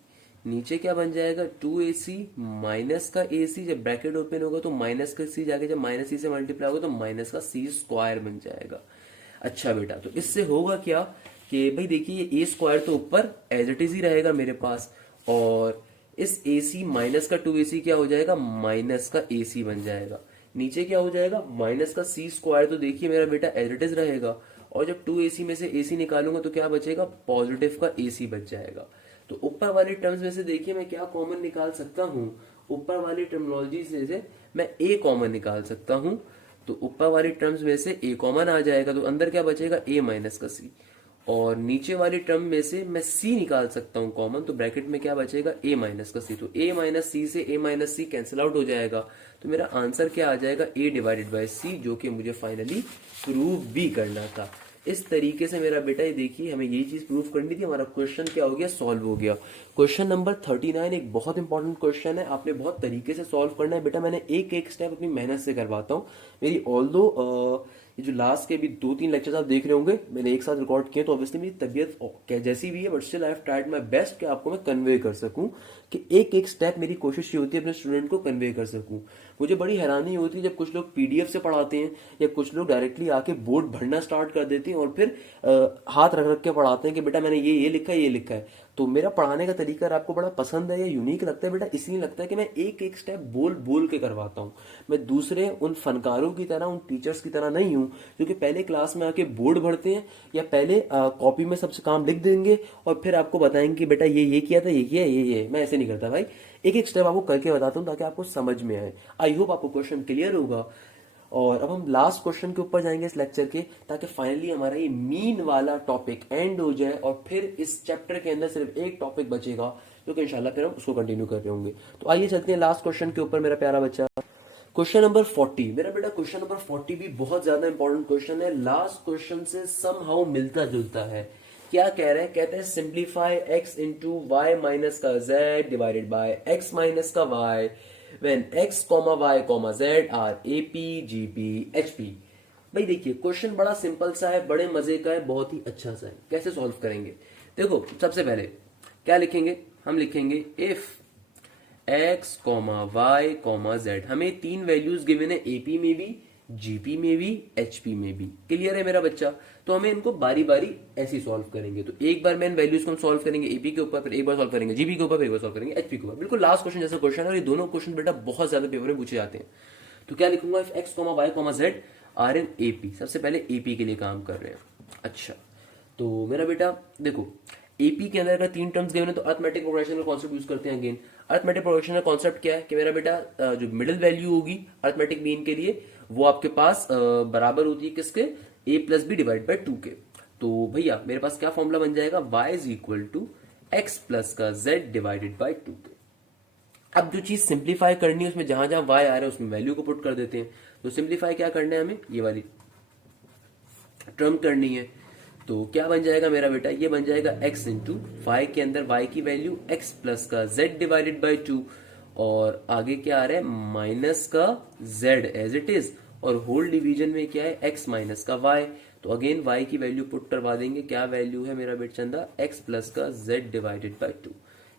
नीचे क्या बन जाएगा 2ac माइनस का ac, जब ब्रैकेट ओपन होगा तो माइनस का c जाके जब माइनस c से मल्टीप्लाई होगा तो माइनस का c स्क्वायर बन जाएगा। अच्छा बेटा, तो इससे होगा क्या कि भाई देखिए ये a स्क्वायर तो ऊपर एज इट इज ही रहेगा मेरे पास, और इस ac माइनस का 2ac क्या हो जाएगा, माइनस का ac बन जाएगा। नीचे क्या हो जाएगा, माइनस का c स्क्वायर तो देखिए मेरा बेटा एज इट इज रहेगा, और जब 2ac में से ac निकालूंगा तो क्या बचेगा, पॉजिटिव का ac बच जाएगा। तो ऊपर वाली टर्म्स में से देखिए मैं क्या कॉमन निकाल सकता हूँ, ऊपर वाली टर्मिनोलॉजी से मैं a कॉमन निकाल सकता हूँ। तो ऊपर वाली टर्म्स में से a कॉमन आ जाएगा तो अंदर क्या बचेगा a माइनस का c, और नीचे वाली टर्म में से मैं c निकाल सकता हूँ कॉमन, तो ब्रैकेट में क्या बचेगा a माइनस का c। तो a माइनस c से a minus c cancel out हो जाएगा, तो मेरा आंसर क्या आ जाएगा a डिवाइडेड बाय c, जो कि मुझे फाइनली प्रूव भी करना था। इस तरीके से मेरा बेटा ये देखिए हमें यही चीज प्रूव करनी थी, हमारा क्वेश्चन क्या हो गया, सॉल्व हो गया। क्वेश्चन नंबर 39 एक बहुत इंपॉर्टेंट क्वेश्चन है, आपने बहुत तरीके से सॉल्व करना है बेटा। मैंने एक एक स्टेप अपनी मेहनत से करवाता हूँ। मेरी ऑल्दो ये जो लास्ट के भी 2-3 लेक्चर्स आप देख रहे होंगे मैंने एक साथ रिकॉर्ड किए, तो ऑब्वियसली मेरी तबीयत जैसी भी है but still I have tried my best कि आपको मैं कन्वे कर सकूं, कि एक एक स्टेप मेरी कोशिश ये होती है अपने स्टूडेंट को कन्वे कर सकूं। मुझे बड़ी हैरानी होती है जब कुछ लोग पीडीएफ से पढ़ाते हैं या कुछ लोग डायरेक्टली आके बोर्ड भरना स्टार्ट कर देते हैं और फिर हाथ रख रख के पढ़ाते हैं कि बेटा मैंने ये लिखा है ये लिखा है। तो मेरा पढ़ाने का तरीका आपको बड़ा पसंद है या यूनिक लगता है बेटा, इसलिए लगता है कि मैं एक एक स्टेप बोल बोल के करवाता हूँ। मैं दूसरे उन फनकारों की तरह, उन टीचर्स की तरह नहीं हूँ जो कि पहले क्लास में आके बोर्ड भरते हैं या पहले कॉपी में सबसे काम लिख देंगे और फिर आपको बताएंगे कि बेटा ये किया था, ये किया, ये। मैं ऐसे नहीं करता भाई, एक एक स्टेप आपको करके बताता हूँ ताकि आपको समझ में आए। आई होप आपको क्वेश्चन क्लियर होगा। और अब हम लास्ट क्वेश्चन के ऊपर जाएंगे इस लेक्चर के, ताकि फाइनली हमारा ये मीन वाला टॉपिक एंड हो जाए और फिर इस चैप्टर के अंदर सिर्फ एक टॉपिक बचेगा जो कि इंशाल्लाह फिर हम उसको कंटिन्यू कर रहे होंगे। तो आइए चलते हैं लास्ट क्वेश्चन के ऊपर मेरा प्यारा बच्चा। क्वेश्चन नंबर 40 मेरा बेटा, क्वेश्चन नंबर 40 भी बहुत ज्यादा इंपॉर्टेंट क्वेश्चन है, लास्ट क्वेश्चन से समहाउ मिलता जुलता है। क्या कह रहे हैं, कहते हैं simplify x into Y minus का z divided by x minus का y when x, y, z are AP, GP, HP। भाई देखिए क्वेश्चन बड़ा सिंपल सा है, बड़े मजे का है, बहुत ही अच्छा सा है। कैसे सॉल्व करेंगे, देखो सबसे पहले क्या लिखेंगे, हम लिखेंगे इफ x, y, z, हमें 3 वैल्यूज गिवन है AP में भी, GP में भी, HP में भी। क्लियर है मेरा बच्चा। तो हमें इनको बारी बारी ऐसे सॉल्व करेंगे। तो एक बार मैं इन वैल्यूज को हम सॉल्व करेंगे AP के ऊपर, फिर एक बार सॉल्व करेंगे GP के ऊपर, फिर एक बार सॉल्व करेंगे HP के ऊपर। बिल्कुल लास्ट क्वेश्चन जैसा क्वेश्चन है, और ये दोनों क्वेश्चन बेटा बहुत ज्यादा पेपर में पूछे जाते हैं। तो क्या लिखूंगा, if x, y, z are in AP। सबसे पहले AP के लिए काम कर रहे हैं। अच्छा, तो मेरा बेटा देखो AP के अंदर अगर 3 टर्म्स गिवन है तो अरिथमेटिक प्रोग्रेशन का कॉन्सेप्ट यूज करते हैं। अगेन अरिथमेटिक प्रोग्रेशन का कॉन्सेप्ट क्या है कि मेरा बेटा जो मिडिल वैल्यू होगी अरिथमेटिक मीन के लिए वो आपके पास बराबर होती है किसके, a plus B divide by 2 के। तो भैया मेरे पास क्या फॉर्मूला बन जाएगा, y is equal to X plus का z डिवाइडेड बाई 2 के। अब जो चीज सिंप्लीफाई करनी है उसमें जहां जहां y आ रहा है उसमें वैल्यू को पुट कर देते हैं। तो सिंप्लीफाई क्या करना है, हमें ये वाली टर्म करनी है। तो क्या बन जाएगा मेरा बेटा, ये बन जाएगा x इंटू y के अंदर y की वैल्यू x प्लस का z डिवाइडेड बाई 2, और आगे क्या आ रहा है माइनस का z एज इट इज, और होल डिवीजन में क्या है x माइनस का y। तो अगेन y की वैल्यू पुट करवा देंगे, क्या वैल्यू है मेरा बेटा चंदा, x प्लस का z डिवाइडेड बाई 2।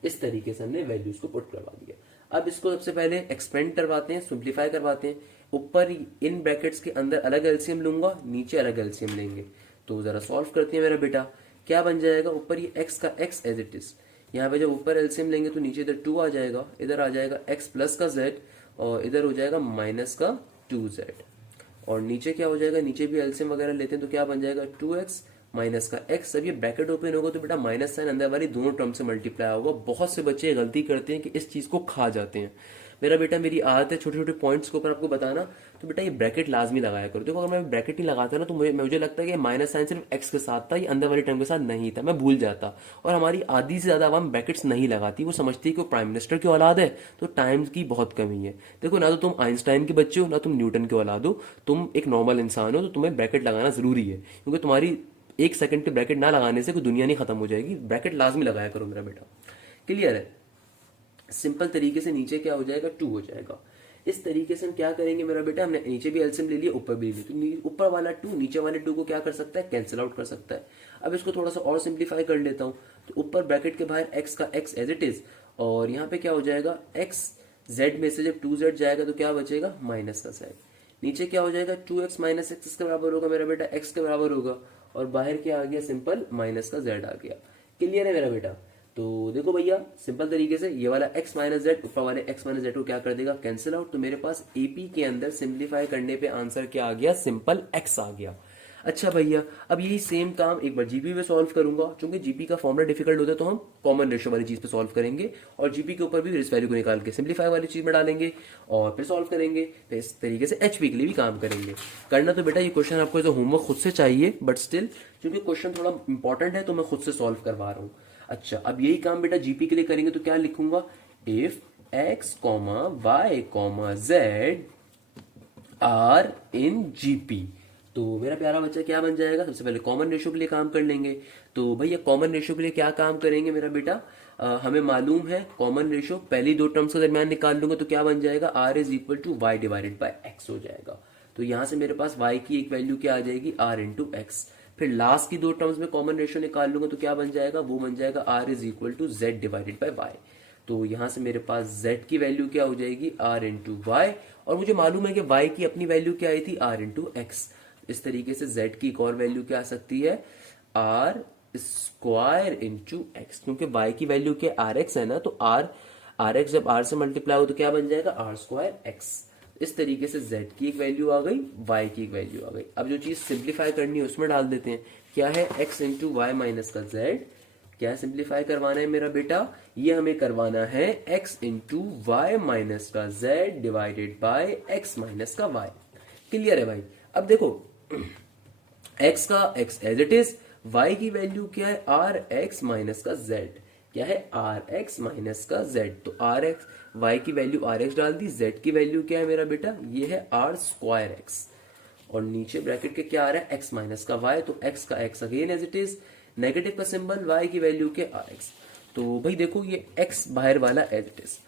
इस तरीके से हमने वैल्यूज को पुट करवा दिया। अब इसको सबसे पहले एक्सपेंड करवाते हैं, सिंप्लीफाई करवाते हैं। ऊपर इन ब्रैकेट्स के अंदर अलग एलसीएम लूंगा, नीचे अलग एलसीएम लेंगे। तो जरा सॉल्व करते हैं मेरा बेटा, क्या बन जाएगा, ऊपर ये x का x एज इट इज, यहाँ पे जब ऊपर एलसीएम लेंगे तो नीचे इधर 2 आ जाएगा, इधर आ जाएगा x प्लस का z और इधर हो जाएगा माइनस का 2z। और नीचे क्या हो जाएगा, नीचे भी एलसीएम वगैरह लेते हैं तो क्या बन जाएगा 2x माइनस का x। जब ये ब्रैकेट ओपन होगा तो बेटा माइनस साइन अंदर वाली दोनों टर्म से मल्टीप्लाई होगा। बहुत से बच्चे गलती करते हैं कि इस चीज को खा जाते हैं। मेरा बेटा मेरी आदत है छोटे छोटे पॉइंट्स के ऊपर आपको बताना, तो बेटा ये ब्रैकेट लाजमी लगाया करो। देखो अगर मैं ब्रैकेट नहीं लगाता ना तो मुझे लगता है कि माइनस साइन सिर्फ एक्स के साथ था, ये अंदर वाली टर्म के साथ नहीं था, मैं भूल जाता। और हमारी आधी से ज्यादा आवाम ब्रैकेट्स नहीं लगाती, वो समझती है कि वो प्राइम मिनिस्टर की औलाद है तो टाइम की बहुत कमी है। देखो ना तो तुम आइंस्टाइन के बच्चे हो ना तुम न्यूटन की औलाद हो, तुम एक नॉर्मल इंसान हो, तो तुम्हें ब्रैकेट लगाना जरूरी है, क्योंकि तुम्हारी 1 सेकंड के ब्रैकेट ना लगाने से कोई दुनिया नहीं खत्म हो जाएगी। ब्रैकेट लाजमी लगाया करो मेरा बेटा, क्लियर है। सिंपल तरीके से नीचे क्या हो जाएगा 2 हो जाएगा। इस तरीके से हम क्या करेंगे मेरा बेटा, हमने नीचे भी एलसीएम ले लिया ऊपर भी ले लिया, तो ऊपर वाला 2 नीचे वाले 2 को क्या कर सकता है, कैंसिल आउट कर सकता है। अब इसको थोड़ा सा और सिंप्लीफाई कर लेता हूं, तो ऊपर ब्रैकेट के बाहर x का x एज इट इज, और यहाँ पे क्या हो जाएगा x z में से जब 2z जाएगा तो क्या बचेगा माइनस का z। नीचे क्या हो जाएगा 2x माइनस एक्स इसके बराबर होगा मेरा बेटा, x के बराबर होगा, और बाहर क्या आ गया सिंपल माइनस का z आ गया। क्लियर है मेरा बेटा। तो देखो भैया सिंपल तरीके से ये वाला x माइनस जेड ऊपर वाले x माइनस जेड को क्या कर देगा, कैंसिल आउट। तो मेरे पास एपी के अंदर सिंप्लीफाई करने पे आंसर क्या आ गया, सिंपल x आ गया। अच्छा भैया अब यही सेम काम एक बार जीपी पे सॉल्व करूंगा, क्योंकि जीपी का फॉर्मूला डिफिकल्ट होता है तो हम कॉमन रेशियो वाली चीज पे सॉल्व करेंगे, और जीपी के ऊपर भी इस वैल्यू को निकाल के सिंप्लीफाई वाली चीज में डालेंगे और फिर सॉल्व करेंगे। फिर इस तरीके से एचपी के लिए भी काम करेंगे। करना तो बेटा ये क्वेश्चन आपको जो होमवर्क खुद से चाहिए, बट स्टिल क्योंकि क्वेश्चन थोड़ा इंपॉर्टेंट है तो मैं खुद से सॉल्व करवा रहा हूँ। अच्छा अब यही काम बेटा जीपी के लिए करेंगे तो क्या लिखूंगा, if X comma Y comma Z are in GP, तो मेरा प्यारा बच्चा क्या बन जाएगा, सबसे पहले कॉमन रेशियो के लिए काम कर लेंगे। तो भैया कॉमन रेशियो के लिए क्या काम करेंगे मेरा बेटा, हमें मालूम है कॉमन रेशियो पहली दो टर्म्स के दरमियान निकाल लूंगा तो क्या बन जाएगा, R is equal to Y divided by X हो जाएगा। तो यहां से मेरे पास y की एक वैल्यू क्या आ जाएगी, r इंटू एक्स। फिर लास्ट की दो टर्म्स में कॉमन रेशियो निकाल लूंगा तो क्या बन जाएगा, वो बन जाएगा r is equal to Z divided by Y. तो यहां से मेरे पास z की वैल्यू क्या हो जाएगी, r इंटू वाई, और मुझे मालूम है कि y की अपनी वैल्यू क्या आई थी, r इंटू एक्स। इस तरीके से z की एक और वैल्यू क्या आ सकती है, r स्क्वायर इंटू एक्स, क्योंकि y की वैल्यू क्या आर एक्स है ना, तो आर एक्स जब r से मल्टीप्लाई हो तो क्या बन जाएगा, r स्क्वायर एक्स। इस तरीके से z की एक वैल्यू आ गई, y की एक वैल्यू आ गई। अब जो चीज सिंप्लीफाई करनी है उसमें डाल देते हैं, क्या है x इंटू वाई माइनस का z। क्या सिंप्लीफाई करवाना है मेरा बेटा, ये हमें करवाना है x इंटू वाई माइनस का z divided by x minus का y। क्लियर है भाई। अब देखो x का x as it is, y की वैल्यू क्या है, आर एक्स माइनस का z, क्या है आर एक्स माइनस का z। तो आर एक्स, y की वैल्यू आर एक्स डाल दी, z की वैल्यू क्या है मेरा बेटा, ये है आर स्क्वायर एक्स, और नीचे ब्रैकेट के क्या आ रहा है, x माइनस का y, तो x का x again as it is, negative का सिंबल, y की वैल्यू के आर एक्स। तो भाई देखो ये x बाहर वाला एज इट इज।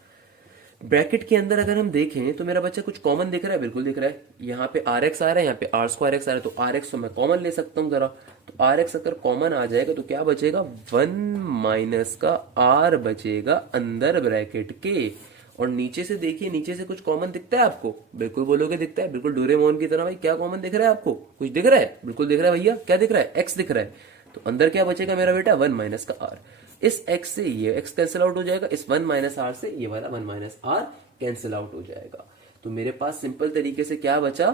ब्रैकेट के अंदर अगर हम देखें तो मेरा बच्चा कुछ कॉमन दिख रहा है, बिल्कुल दिख रहा है। यहाँ पे आर एक्स आ रहा है, यहाँ पे आर स्क्वायर एक्स आ रहा है, तो आर एक्स तो मैं कॉमन ले सकता हूँ जरा। तो आर एक्स अगर कॉमन आ जाएगा तो क्या बचेगा, 1 माइनस का आर बचेगा अंदर ब्रैकेट के। और नीचे से देखिए, नीचे से कुछ कॉमन दिखता है आपको, बिल्कुल बोलोगे दिखता है, बिल्कुल डोरेमोन की तरह। भाई क्या कॉमन दिख रहा है आपको, कुछ दिख रहा है, बिल्कुल दिख रहा है भैया, क्या दिख रहा है, एक्स दिख रहा है। तो अंदर क्या बचेगा मेरा बेटा, 1 माइनस का आर। इस x से ये x कैंसिल आउट हो जाएगा, इस 1 माइनस आर से ये वाला 1 माइनस आर कैंसिल आउट हो जाएगा। तो मेरे पास सिंपल तरीके से क्या बचा,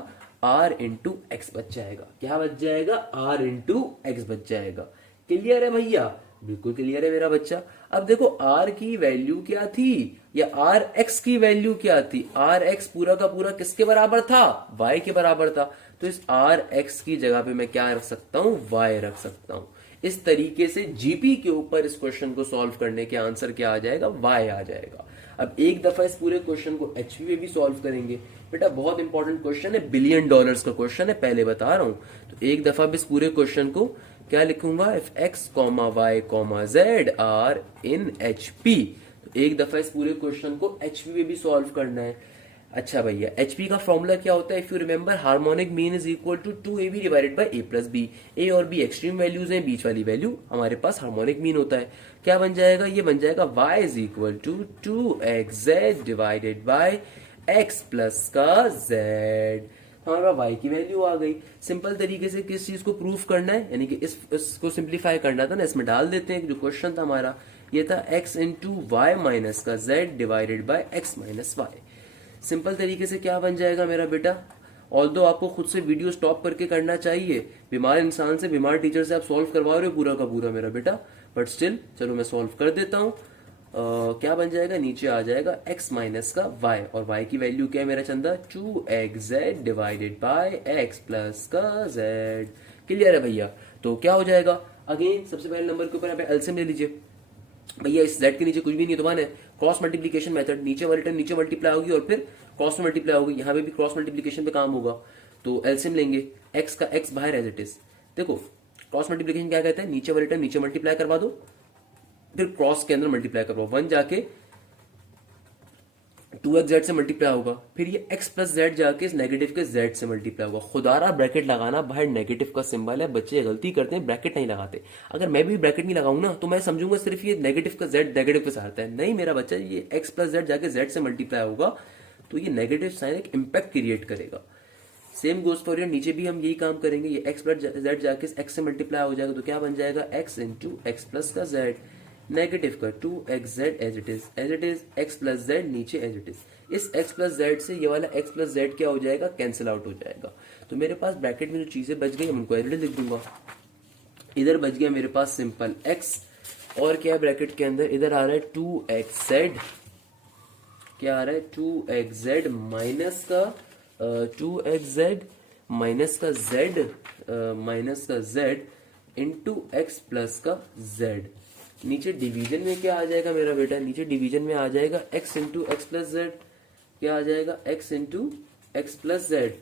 r इंटू एक्स बच जाएगा। क्या बच जाएगा, r इंटू एक्स बच जाएगा। क्लियर है भैया, बिल्कुल क्लियर है मेरा बच्चा। अब देखो r की वैल्यू क्या थी, या r x की वैल्यू क्या थी, r x पूरा का पूरा किसके बराबर था, y के बराबर था। तो इस r x की जगह पे मैं क्या रख सकता हूं, y रख सकता हूं। इस तरीके से जीपी के ऊपर इस क्वेश्चन को सॉल्व करने के आंसर क्या आ जाएगा, y आ जाएगा। अब एक दफा इस पूरे क्वेश्चन को एचपी में भी सॉल्व करेंगे। बेटा बहुत इंपॉर्टेंट क्वेश्चन है, $1 बिलियन का क्वेश्चन है, पहले बता रहा हूं। तो एक दफा भी इस पूरे क्वेश्चन को क्या लिखूंगा, if X comma Y comma Z are in HP. तो एक दफा इस पूरे क्वेश्चन को एचपी में भी सॉल्व करना है। अच्छा भैया, एचपी का फॉर्मूला क्या होता है? If you remember, harmonic mean is equal to 2ab divided by a plus B. A और बी एक्सट्रीम वैल्यूज हैं, बीच वाली वैल्यू हमारे पास हार्मोनिक मीन होता है। क्या बन जाएगा? ये बन जाएगा y is equal to 2xz divided by x plus का z। हमारे पास y की वैल्यू आ गई। सिंपल तरीके से किस चीज को प्रूफ करना है, यानी कि इसको सिंप्लीफाई करना था ना, इसमें डाल देते हैं। जो क्वेश्चन था हमारा ये था x इंटू वाई माइनस का z divided by x minus Y. Simple तरीके से क्या बन जाएगा मेरा बेटा? ऑल्दो आपको खुद से वीडियो स्टॉप करके करना चाहिए, बीमार इंसान से, बीमार टीचर से आप सॉल्व करवा रहे हो पूरा का पूरा मेरा बेटा, बट स्टिल चलो मैं सॉल्व कर देता हूँ। क्या बन जाएगा? नीचे आ जाएगा x माइनस का y, और y की वैल्यू क्या है मेरा चंदा? 2xz divided by x plus का z। क्लियर है भैया? तो क्या हो जाएगा? अगेन सबसे पहले नंबर के ऊपर यहाँ पे एलसीएम ले लीजिए भैया। इस z के नीचे कुछ भी नहीं है तो वन है। क्रॉस मल्टीप्लीकेशन मेथड, नीचे वाली टर्म नीचे मल्टीप्लाई होगी और फिर क्रॉस में मल्टीप्लाई होगी। यहाँ पे भी क्रॉस मल्टीप्लीकेशन पे काम होगा, तो एलसीएम लेंगे। x का x बाहर एज इट इज। देखो क्रॉस मल्टीप्लीकेशन क्या कहता है? नीचे वाली टर्म नीचे मल्टीप्लाई करवा दो, फिर क्रॉस के अंदर मल्टीप्लाई करवाओ। 1 जाके 2xz से मल्टीप्लाई होगा, फिर ये x प्लस जेड जाके इस नेगेटिव के z से मल्टीप्लाई होगा। खुदारा ब्रैकेट लगाना, बाहर नेगेटिव का सिंबल है, बच्चे गलती करते हैं, ब्रैकेट नहीं लगाते। अगर मैं भी ब्रैकेट नहीं लगाऊं ना तो मैं समझूंगा सिर्फ ये नेगेटिव का z नेगेटिव के साथ आता है। नहीं मेरा बच्चा, ये x प्लस जेड जाके z से मल्टीप्लाई होगा तो ये नेगेटिव साइन एक इम्पैक्ट क्रिएट करेगा। सेम गोज फॉर, नीचे भी हम यही काम करेंगे। ये x प्लस जेड जाके x से मल्टीप्लाई हो जाएगा तो क्या बन जाएगा? x इंटू एक्स प्लस का z, नेगेटिव का 2xz as it is x plus z नीचे एज इट इज। इस x प्लस z से ये वाला x प्लस z क्या हो जाएगा? कैंसिल आउट हो जाएगा। तो मेरे पास ब्रैकेट में जो चीजें बच गई हम उनको एज इट इज लिख दूंगा। इधर बच गया मेरे पास सिंपल x, और क्या है ब्रैकेट के अंदर? इधर आ रहा है 2xz, क्या आ रहा है? 2xz माइनस का 2xz माइनस का z इंटू एक्स प्लस का z। नीचे डिवीजन में क्या आ जाएगा मेरा बेटा? नीचे डिवीजन में आ जाएगा x into X plus Z. क्या आ जाएगा? x into X plus Z,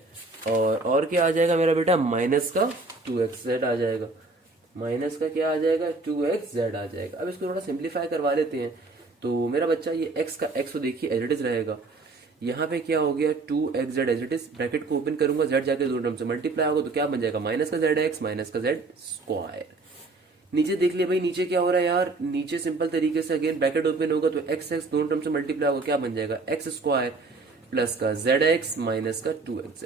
और क्या आ जाएगा मेरा बेटा? माइनस का 2xz आ जाएगा। माइनस का क्या आ जाएगा? 2xz आ जाएगा। अब इसको थोड़ा सिंप्लीफाई करवा लेते हैं। तो मेरा बच्चा ये x का x तो देखिए एज इट इज रहेगा। यहाँ पे क्या हो गया? 2xz as it is. Bracket को ओपन करूंगा, z जाके दो टर्म से मल्टीप्लाई होगा तो क्या बन जाएगा? माइनस का zx माइनस का z स्क्वायर। नीचे देख लिया भाई, नीचे क्या हो रहा है यार? नीचे सिंपल तरीके से अगेन ब्रैकेट ओपन होगा तो x x दोनों टर्म से मल्टीप्लाई होगा, क्या बन जाएगा? x स्क्वायर प्लस का zx माइनस का 2xz।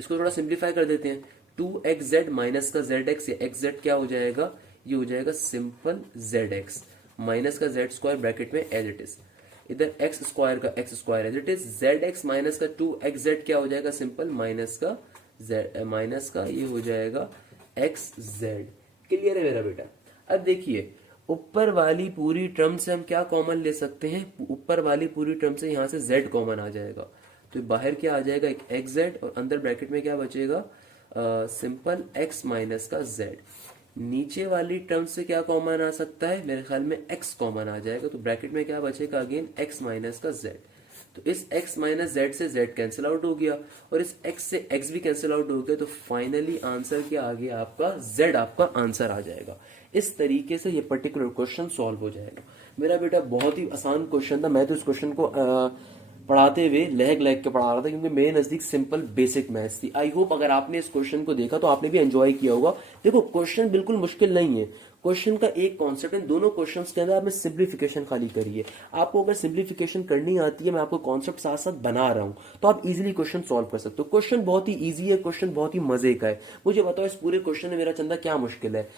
इसको थोड़ा सिंप्लीफाई कर देते हैं। 2xz माइनस का zx या xz क्या हो जाएगा? ये हो जाएगा सिंपल zx माइनस का z स्क्वायर ब्रैकेट में एज इट इज। इधर x स्क्वायर का x square as it is. zx minus का 2xz क्या हो जाएगा? सिंपल माइनस का z माइनस का ये हो जाएगा xz। क्लियर है मेरा बेटा? अब देखिए ऊपर वाली पूरी टर्म से हम क्या कॉमन ले सकते हैं? ऊपर वाली पूरी टर्म से यहां से z कॉमन आ जाएगा, तो बाहर क्या आ जाएगा? एक xz, और अंदर ब्रैकेट में क्या बचेगा? सिंपल x माइनस का z। नीचे वाली टर्म से क्या कॉमन आ सकता है? मेरे ख्याल में x कॉमन आ जाएगा, तो ब्रैकेट में क्या बचेगा? अगेन x माइनस का z। तो इस x माइनस z से z कैंसिल आउट हो गया और इस x से x भी कैंसिल आउट हो गया, तो फाइनली आंसर क्या आ गया आपका? z आपका आंसर आ जाएगा। इस तरीके से ये पर्टिकुलर क्वेश्चन सॉल्व हो जाएगा। मेरा बेटा बहुत ही आसान क्वेश्चन था, मैं तो इस क्वेश्चन को पढ़ाते हुए लहक लहक के पढ़ा रहा था क्योंकि मेरे नजदीक सिंपल बेसिक मैथ्स थी। आई होप अगर आपने इस क्वेश्चन को देखा तो आपने भी एंजॉय किया होगा। देखो क्वेश्चन बिल्कुल मुश्किल नहीं है, क्वेश्चन का एक कॉन्सेप्ट है, दोनों क्वेश्चंस के अंदर आपने सिंप्लीफिकेशन खाली करिए। आपको अगर सिंप्लीफिकेशन करनी आती है, मैं आपको कॉन्सेप्ट साथ साथ बना रहा हूं, तो आप इजीली क्वेश्चन सॉल्व कर सकते हो। क्वेश्चन बहुत ही इजी है, क्वेश्चन बहुत ही मजे का है। मुझे बताओ इस पूरे क्वेश्चन में मेरा चंदा क्या मुश्किल है?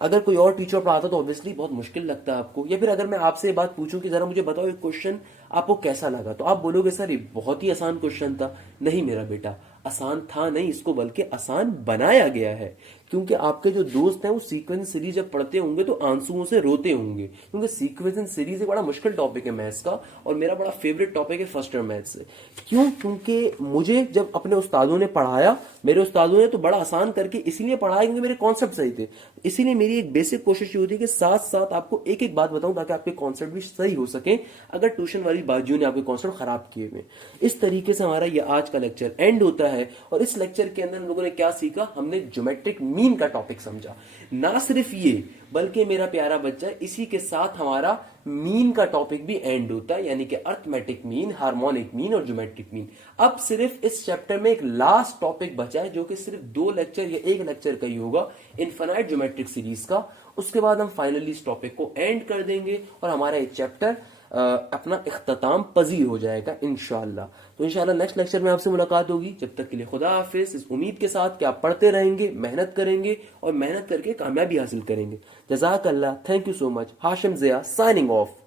अगर कोई और टीचर पढ़ाता तो ऑब्वियसली बहुत मुश्किल लगता है आपको, या फिर अगर मैं आपसे ये बात पूछूं कि जरा मुझे बताओ ये क्वेश्चन आपको कैसा लगा, तो आप बोलोगे सर ये बहुत ही आसान क्वेश्चन था। नहीं मेरा बेटा, आसान था नहीं, इसको बल्कि आसान बनाया गया है, क्योंकि आपके जो दोस्त हैं वो सीक्वेंस सीरीज जब पढ़ते होंगे तो आंसुओं से रोते होंगे, क्योंकि सीक्वेंस सीरीज एक बड़ा मुश्किल टॉपिक है मैथ्स का, और मेरा बड़ा फेवरेट टॉपिक है फर्स्ट टर्म मैथ्स से। क्यों? क्योंकि मुझे जब अपने उस्तादों ने पढ़ाया, मेरे उस्तादों ने तो बड़ा आसान करके इसीलिए पढ़ाया क्योंकि मेरे कॉन्सेप्ट सही थे। इसीलिए मेरी एक बेसिक कोशिश ये होती है कि साथ साथ आपको एक एक बात बताऊं ताकि आपके कॉन्सेप्ट भी सही हो सके, अगर ट्यूशन वाली बाजियों ने आपके कॉन्सेप्ट खराब किए हुए। इस तरीके से हमारा ये आज का लेक्चर एंड होता है, और इस लेक्चर के अंदर हम लोगों ने क्या सीखा? हमने ज्योमेट्रिक मीन मीन का टॉपिक समझा। ना सिर्फ ये, बल्कि मेरा प्यारा बच्चा इसी के साथ हमारा मीन का टॉपिक भी एंड होता है, यानी कि अर्थमेटिक मीन, हार्मोनिक मीन और ज्योमेट्रिक मीन। अब सिर्फ इस चैप्टर में एक लास्ट टॉपिक बचा है जो कि सिर्फ 2 लेक्चर या 1 लेक्चर का ही होगा, इनफाइनाइट ज्योमेट्रिक सीरीज का। उसके बाद हम फाइनली इस टॉपिक को एंड कर देंगे और हमारा ये चैप्टर अपना इख्तिताम पजीर हो जाएगा इंशाल्लाह। तो इंशाल्लाह नेक्स्ट लेक्चर में आपसे मुलाकात होगी। जब तक के लिए खुदा हाफिज, इस उम्मीद के साथ कि आप पढ़ते रहेंगे, मेहनत करेंगे और मेहनत करके कामयाबी हासिल करेंगे। जज़ाकल्लाह, thank you so much. Hashim Zia signing of.